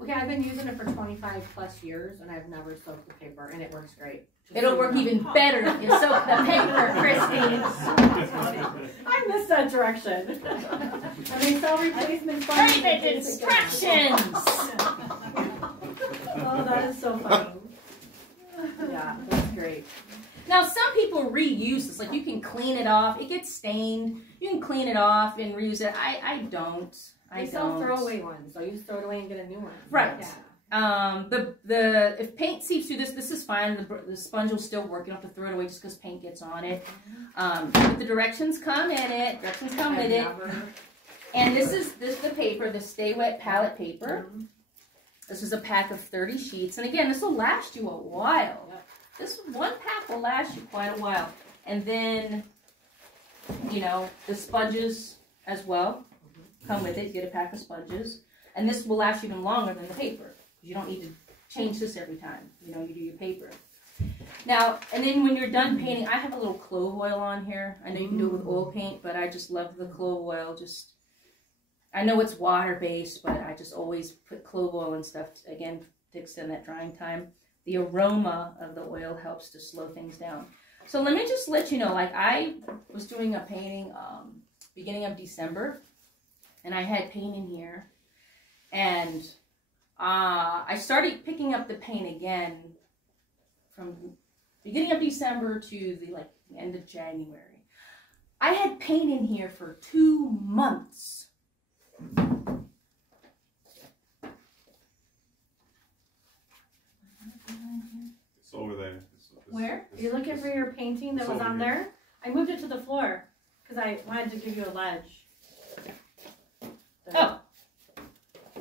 Okay, I've been using it for 25 plus years and I've never soaked the paper and it works great. It'll work even better if you soak the paper, Christy. I missed that direction. And they sell replacement sponges. Read the instructions! Oh, that is so funny. Yeah, that's great. Now, some people reuse this. Like, you can clean it off. It gets stained. You can clean it off and reuse it. I don't. They sell throwaway ones, so you just throw it away and get a new one. Right. Yeah. If paint seeps through this is fine. The sponge will still work. You don't have to throw it away just because paint gets on it. But the directions come in it. Directions come with it. And this is the paper, the Stay Wet palette paper. This is a pack of 30 sheets. And again, this will last you a while. This one pack will last you quite a while. And then, you know, the sponges as well come with it. You get a pack of sponges. And this will last you even longer than the paper. You don't need to change this every time, you know, you do your paper. Now, and then when you're done painting, I have a little clove oil on here. I know you can do it with oil paint, but I just love the clove oil. I know it's water-based, but I just always put clove oil and stuff, again, to extend that drying time. The aroma of the oil helps to slow things down. So let me just let you know, like I was doing a painting beginning of December, and I had paint in here, and I started picking up the paint again from beginning of December to the end of January. I had paint in here for 2 months. You're looking for your painting that was on there? I moved it to the floor because I wanted to give you a ledge. Oh.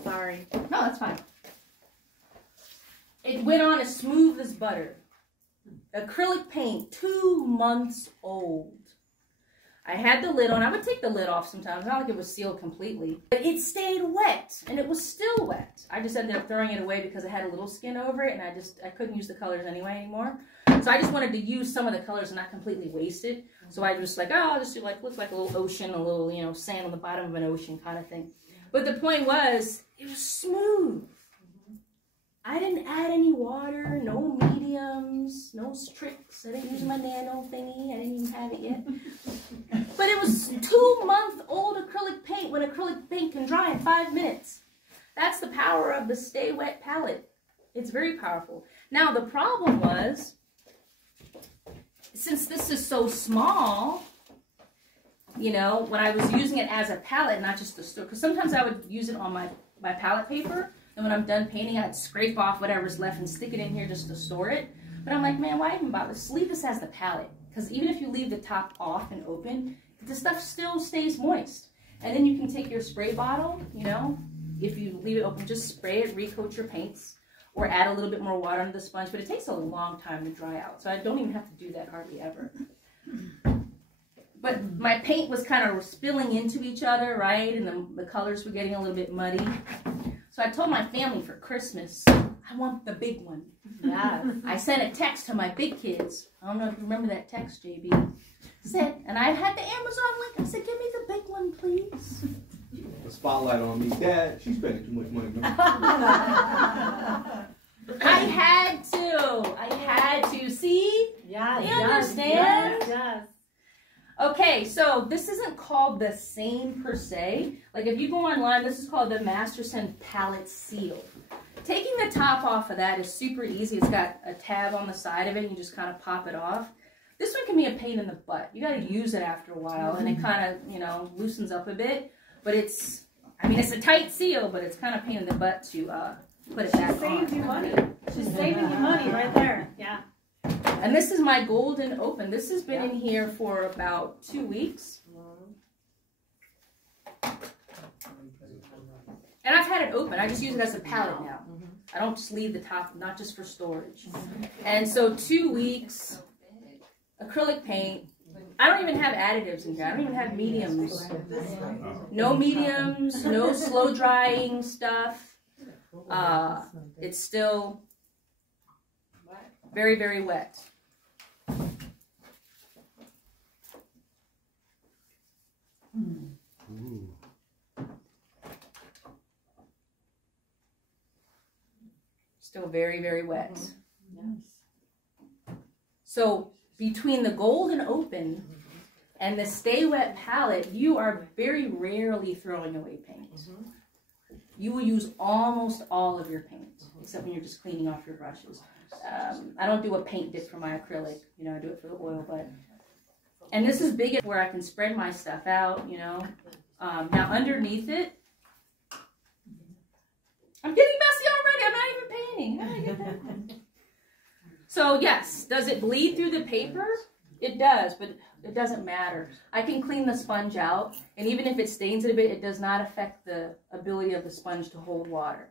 Sorry. No, that's fine. It went on as smooth as butter. Acrylic paint, 2 months old. I had the lid on. I would take the lid off sometimes. Not like it was sealed completely. But it stayed wet, and it was still wet. I just ended up throwing it away because it had a little skin over it, and I couldn't use the colors anymore. So I just wanted to use some of the colors and not completely waste it. So I just like, oh, I'll just do like, looks like a little ocean, a little, you know, sand on the bottom of an ocean kind of thing. But the point was, it was smooth. I didn't add any water, no mediums, no tricks. I didn't use my nano thingy. I didn't even have it yet. But it was 2-month-old acrylic paint when acrylic paint can dry in 5 minutes. That's the power of the Stay Wet palette. It's very powerful. Now, the problem was, since this is so small, you know, when I was using it as a palette, not just to store, because sometimes I would use it on my palette paper, and when I'm done painting, I'd scrape off whatever's left and stick it in here just to store it. But I'm like, man, why even bother? Just leave this as the palette, because even if you leave the top off and open, the stuff still stays moist. And then you can take your spray bottle, you know, if you leave it open, just spray it, recoat your paints, or add a little bit more water under the sponge, but it takes a long time to dry out, so I don't even have to do that hardly ever. But my paint was kind of spilling into each other, right, and the colors were getting a little bit muddy. So I told my family for Christmas, I want the big one. Yeah. I sent a text to my big kids. I don't know if you remember that text, JB. And I had the Amazon link. I said, give me the big one, please. The spotlight on me. Dad, she's spending too much money. I had to. See? Yeah. You understand? Yes. Okay, so this isn't called the same per se. Like if you go online, this is called the Masterson Palette Seal. Taking the top off of that is super easy. It's got a tab on the side of it, and you just kind of pop it off. This one can be a pain in the butt. You got to use it after a while, and it kind of, you know, loosens up a bit. But it's, I mean, it's a tight seal, but it's kind of pain in the butt to put it back on. Saved you money. She's saving you money right there. Yeah. And this is my golden open. This has been in here for about 2 weeks. And I've had it open. I just use it as a palette now. I don't just leave the top, not just for storage. And so 2 weeks, acrylic paint. I don't even have additives in here. I don't even have mediums. No mediums, no slow drying stuff. It's still very, very wet. Still very, very wet. So between the golden open and the Stay Wet palette, you are very rarely throwing away paint. You will use almost all of your paint, except when you're just cleaning off your brushes. I don't do a paint dip for my acrylic, you know, I do it for the oil, but, and this is big where I can spread my stuff out, you know. Now underneath it, I'm getting messy already, I'm not even painting. How did I get that? So yes, does it bleed through the paper? It does, but it doesn't matter. I can clean the sponge out, and even if it stains it a bit, it does not affect the ability of the sponge to hold water.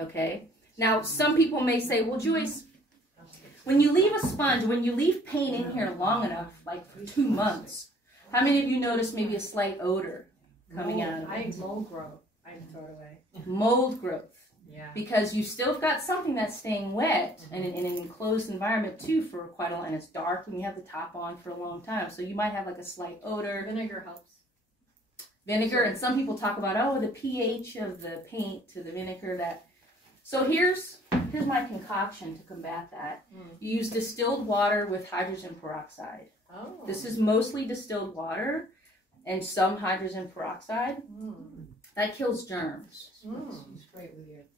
Okay? Now, some people may say, well, Joyce, when you leave a sponge, when you leave paint in here long enough, like for 2 months, how many of you notice maybe a slight odor coming out of it? Mold growth. I throw it away. Mold growth. Yeah. Because you still got something that's staying wet and in an enclosed environment too for quite a while, and it's dark when you have the top on for a long time. So you might have like a slight odor. Vinegar helps. Vinegar, and some people talk about, oh, the pH of the paint to the vinegar that. So here's my concoction to combat that. You use distilled water with hydrogen peroxide. Oh. This is mostly distilled water and some hydrogen peroxide. That kills germs.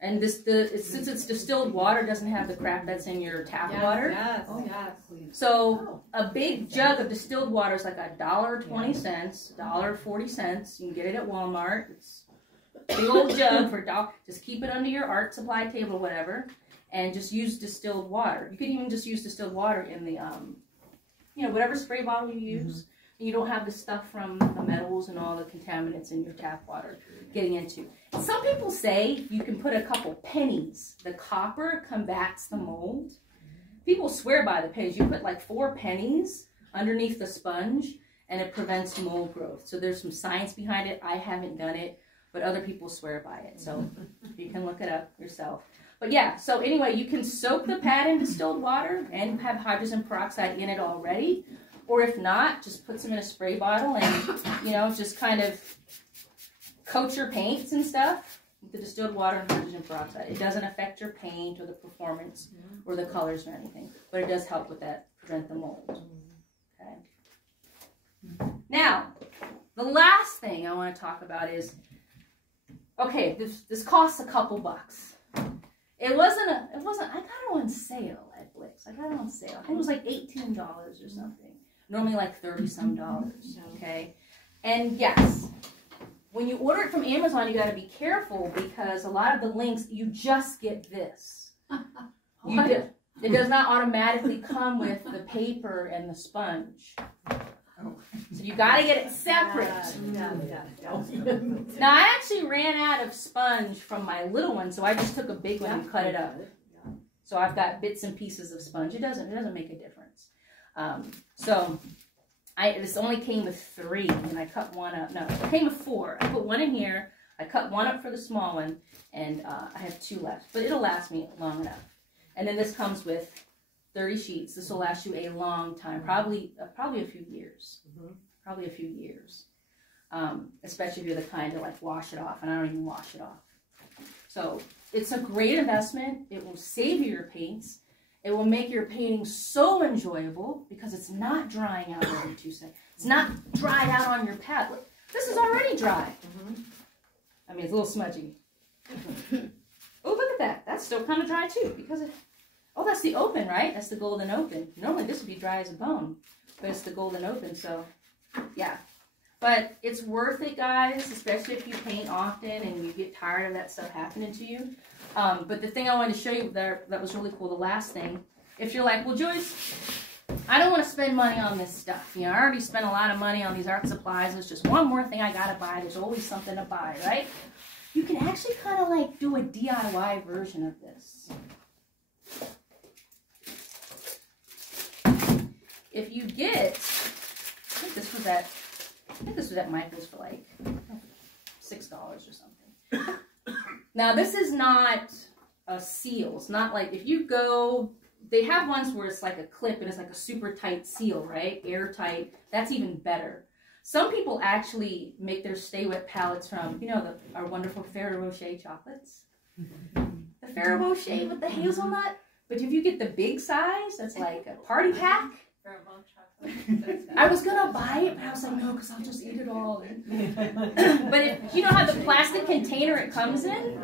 And since it's distilled water, it doesn't have the crap that's in your tap water. Yes, yes. So a big jug of distilled water is like $1.20, $1.40. You can get it at Walmart. It's a big old jug for $1. Just keep it under your art supply table, whatever. and just use distilled water. You could even just use distilled water in the, you know, whatever spray bottle you use. You don't have the stuff from the metals and all the contaminants in your tap water getting into. Some people say you can put a couple pennies. The copper combats the mold. People swear by the pennies. You put like 4 pennies underneath the sponge and it prevents mold growth. So there's some science behind it. I haven't done it, but other people swear by it. So you can look it up yourself. But yeah, so anyway, you can soak the pad in distilled water and have hydrogen peroxide in it already. Or if not, just put some in a spray bottle and, you know, just kind of coat your paints and stuff with the distilled water and hydrogen peroxide. It doesn't affect your paint or the performance or the colors or anything, but it does help with that, prevent the mold. Okay. Now, the last thing I want to talk about is, okay, this costs a couple bucks. It wasn't, I got it on sale at Blix. I got it on sale. I think it was like $18 or something. Normally like $30-some, okay? And yes, when you order it from Amazon, you got to be careful because a lot of the links, you just get this. It does not automatically come with the paper and the sponge. So you got to get it separate. Now, I actually ran out of sponge from my little one, so I just took a big one and cut it up. So I've got bits and pieces of sponge. It doesn't make a difference. So this only came with 3, and I cut one up. No, it came with 4. I put one in here. I cut one up for the small one, and I have 2 left. But it'll last me long enough. And then this comes with 30 sheets. This will last you a long time, probably a few years. Probably a few years. Especially if you're the kind to like wash it off, and I don't even wash it off. So it's a great investment. It will save you your paints. It will make your painting so enjoyable because it's not drying out every 2 seconds. It's not dried out on your pad. Look, this is already dry. I mean, it's a little smudgy. Oh, look at that. That's still kind of dry too because oh, that's the open, right? That's the golden open. Normally this would be dry as a bone, but it's the golden open, so yeah. But it's worth it, guys, especially if you paint often and you get tired of that stuff happening to you. But the thing I wanted to show you that was really cool, the last thing, if you're like, well, Joyce, I don't want to spend money on this stuff. You know, I already spent a lot of money on these art supplies. There's just one more thing I got to buy. There's always something to buy, right? You can actually kind of like do a DIY version of this. If you get, I think this was at Michael's for like $6 or something. Now, this is not a seal. It's not like if you go, they have ones where it's like a clip and it's like a super tight seal, right? Airtight. That's even better. Some people actually make their Stay Wet palettes from, you know, our wonderful Ferrero Rocher chocolates. The Ferrero Rocher with the hazelnut. But if you get the big size, that's like a party pack. I was going to buy it, but I was like, no, because I'll just eat it all. But if you know how the plastic container it comes in,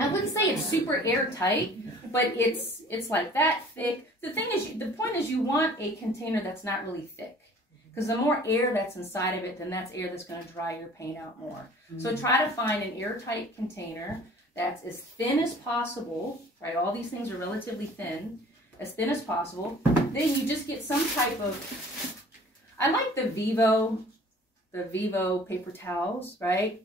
I wouldn't say it's super airtight, but it's like that thick. The thing is, the point is you want a container that's not really thick. Because the more air that's inside of it, then that's air that's going to dry your paint out more. So try to find an airtight container that's as thin as possible, right? All these things are relatively thin. As thin as possible. Then you just get some type of, I like the Vivo paper towels, right?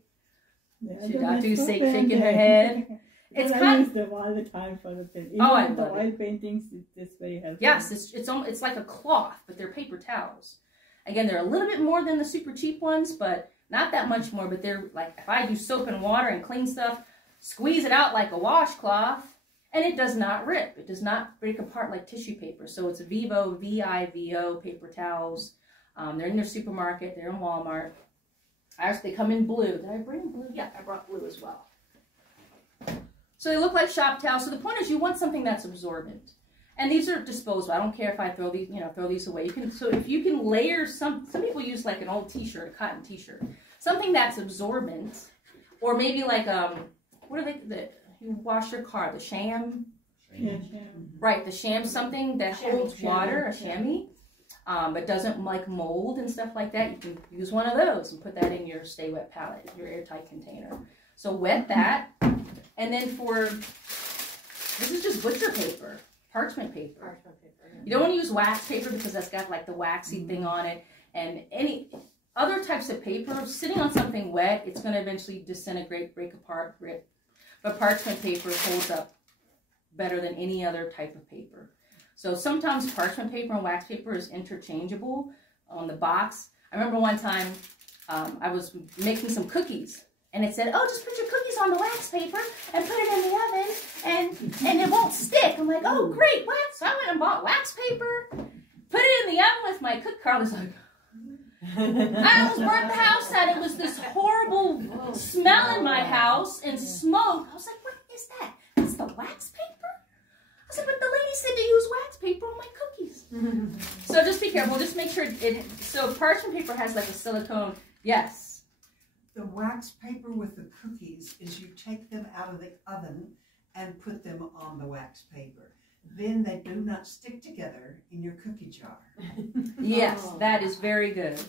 Yeah, Your doctor's shaking her head. It's I use them all the time for the painting. Oh, I love the oil paintings. It's very helpful. Yes, it's like a cloth, but they're paper towels. Again, they're a little bit more than the super cheap ones, but not that much more. But they're like, if I do soap and water and clean stuff, squeeze it out like a washcloth. And it does not rip. It does not break apart like tissue paper. So it's Vivo, V-I-V-O paper towels. They're in their supermarket. They're in Walmart. Actually, they come in blue. Did I bring blue? Yeah, I brought blue as well. So they look like shop towels. So the point is you want something that's absorbent. And these are disposable. I don't care if I throw these away. You can, so if you can layer some people use like an old t-shirt, a cotton t-shirt. Something that's absorbent. Or maybe like, what are they, you wash your car, the sham. Yeah, Right, the sham, something that holds water, a chamois, but doesn't like mold and stuff like that. You can use one of those and put that in your Stay Wet palette, your airtight container. So wet that, and then for This is just butcher paper, parchment paper. Parchment paper. You don't want to use wax paper because that's got like the waxy thing on it. And any other types of paper, sitting on something wet, it's going to eventually disintegrate, break apart, rip. But parchment paper holds up better than any other type of paper. So sometimes parchment paper and wax paper is interchangeable on the box. I remember one time I was making some cookies and it said, oh, just put your cookies on the wax paper and put it in the oven and it won't stick. I'm like, oh, great, wax. So I went and bought wax paper, put it in the oven with my cook. Carla's like, I almost burnt the house out. It was this horrible smell in my house and smoke. I was like, what is that? That's the wax paper? I said, but the lady said to use wax paper on my cookies. So just be careful. Just make sure so parchment paper has like a silicone. Yes. The wax paper with the cookies is you take them out of the oven and put them on the wax paper. Then they do not stick together in your cookie jar. Yes, that is very good.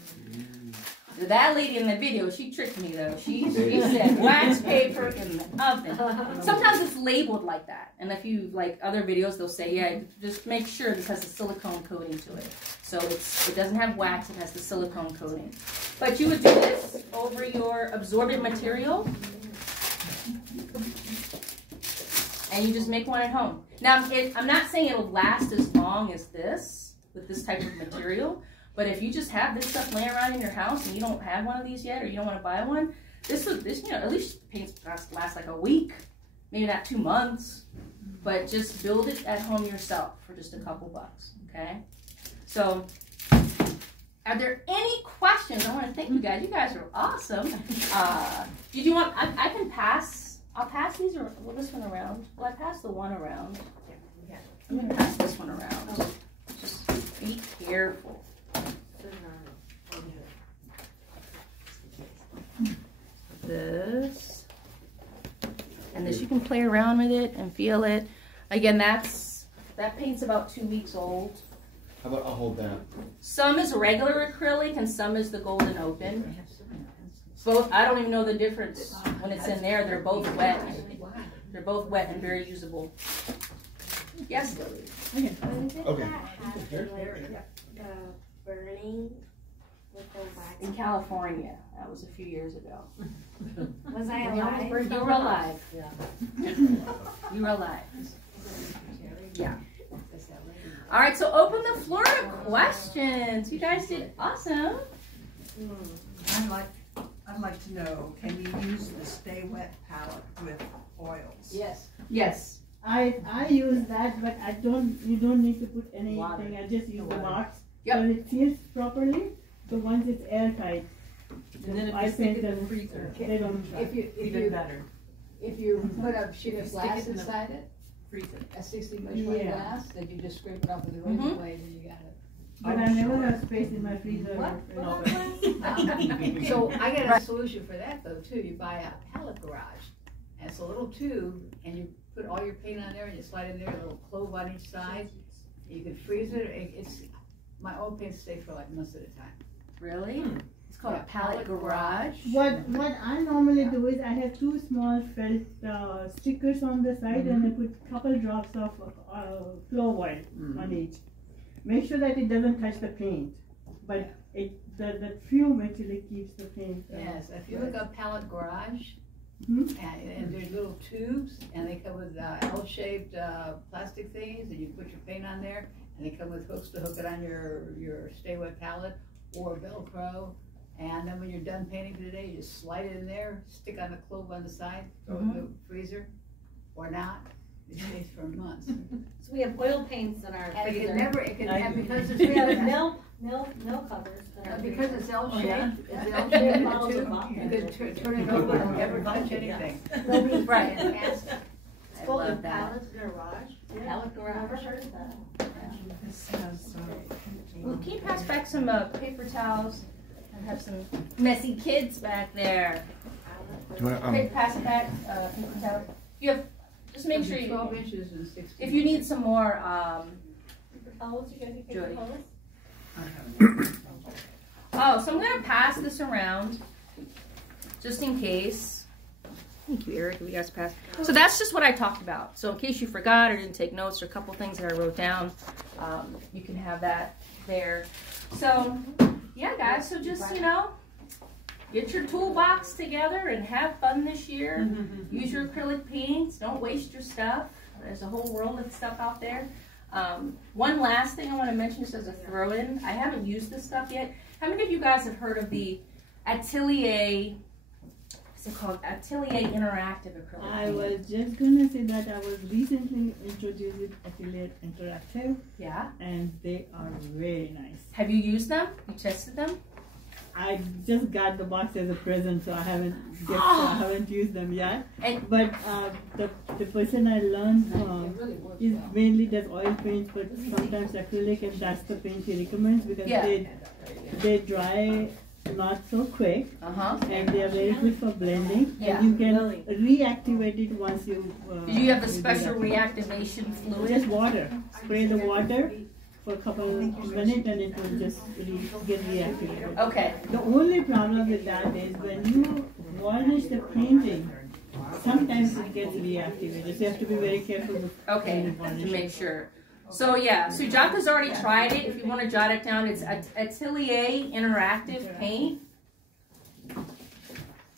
That lady in the video, she tricked me though. She said wax paper in the oven. Sometimes it's labeled like that. And if you like other videos, they'll say, yeah, just make sure this has a silicone coating to it. So it doesn't have wax, it has the silicone coating. But you would do this over your absorbent material. And you just make one at home. Now, I'm not saying it'll last as long as this, with this type of material, but if you just have this stuff laying around in your house and you don't have one of these yet, or you don't want to buy one, this at least paints last like a week, maybe not 2 months, but just build it at home yourself for just a couple bucks, okay? So, are there any questions? I want to thank you guys. You guys are awesome. Did you want, I can pass. I'll pass these or this one around. Well, I passed the one around. Yeah. I'm gonna pass this one around. Just be careful. This and this, you can play around with it and feel it. Again, that paint's about 2 weeks old. How about I'll hold that? Some is regular acrylic and some is the golden open. Both, I don't even know the difference when it's in there. They're both wet. They're both wet and very usable. Yes, Lily. When did Okay. that happen? Like the burning with the wax? In California. That was a few years ago. Was I alive? You were alive. Yeah. You were alive. Yeah. All right, so open the floor to questions. You guys did awesome. I'd like to know, can you use the Stay Wet palette with oils? Yes. Yes. I use that, but you don't need to put anything. I just use the box. Yep. When it seals properly, the ones it's airtight. And then if I you stick paint it in the them, freezer, they don't dry. even better. If you put a sheet If you of stick glass it in the inside it, freezer. a 60 by 20 Yeah. glass, then you just scrape it off with the razor blade and you got it. But I never have space in my freezer. So I got a solution for that though too. You buy a palette garage, and it's a little tube, and you put all your paint on there, and you slide in there, a little clove on each side. You can freeze it. It's my old paints stay for like months at a time. Really? It's called a palette garage. What I normally do is I have 2 small felt stickers on the side, and I put a couple drops of clove oil on each. Make sure that it doesn't touch the paint, but the fume actually keeps the paint. Yes, if you look up palette garage, Mhm. and there's little tubes, and they come with L-shaped plastic things, and you put your paint on there, and they come with hooks to hook it on your Stay Wet palette or Velcro. And then when you're done painting for the day, you just slide it in there, stick on the clove on the side, throw it in the freezer, or not. It stays for months. So we have oil paints in our And freezer. because it's We have milk covers. in our because freezer. it's L-shaped, yeah? it's L-shaped in the Bottles of tube, vodka. you can turn it over and never touch anything. Right. Fantastic. It's I called a love that. palette garage. Palette garage. Never heard of that. This has, Well, can you pass back some paper towels? I have some messy kids back there. Do you want Okay, pass it back, paper towels. You have, just make sure 12 you, inches and 16. if you need some more, Paper towels, you guys need paper Jody. towels? oh, so I'm gonna pass this around, just in case. Thank you, Eric. You guys passed. So that's just what I talked about. So in case you forgot or didn't take notes, or a couple things that I wrote down, you can have that there. So yeah, guys. So just get your toolbox together and have fun this year. Use your acrylic paints. Don't waste your stuff. There's a whole world of stuff out there. One last thing I want to mention just as a throw-in. I haven't used this stuff yet. How many of you guys have heard of the Atelier? What's it called? Atelier Interactive Acrylic. I was just gonna say that I was recently introduced with Acrylic Interactive. Yeah. And they are very nice. Have you used them? You tested them? I just got the box as a present, so I haven't used them yet. But the person I learned from is mainly does oil paints, but sometimes acrylic, and that's the paint he recommends because they dry not so quick, and they are very good for blending. Yeah. And you can reactivate it once you. Do you have the special reactivation fluid? Just water. Spray the water for a couple of minutes and it will just get reactivated. Okay. The only problem with that is when you varnish the painting, sometimes it gets reactivated. So you have to be very careful. Okay, to make sure. So yeah, Sujata's already tried it. If you want to jot it down, it's Atelier Interactive Paint.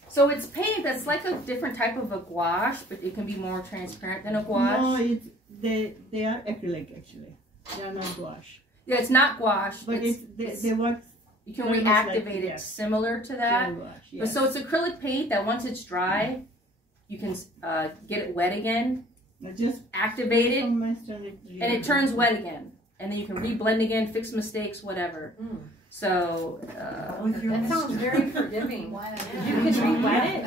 So it's paint that's like a different type of a gouache, but it can be more transparent than a gouache. No, they are acrylic actually. They are not gouache. Yeah, it's not gouache. But they work. You can reactivate it similar to that. Gouache, yes. But so it's acrylic paint that once it's dry, you can get it wet again. Just activate it, and it turns wet again, and then you can reblend again, fix mistakes, whatever. So that sounds very forgiving. You can re-wet it.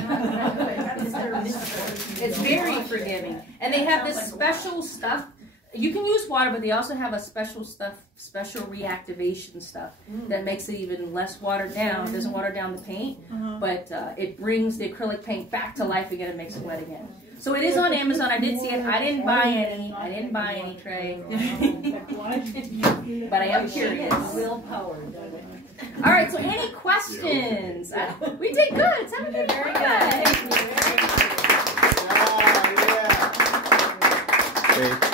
It's very forgiving, and they have this special stuff. You can use water, but they also have a special reactivation stuff that makes it even less watered down. It doesn't water down the paint, but it brings the acrylic paint back to life again and makes it wet again. So it is on Amazon. I did see it. I didn't buy any, Trey. But I am curious. Willpower. All right, so any questions? We did good. It's having been very good. Hey.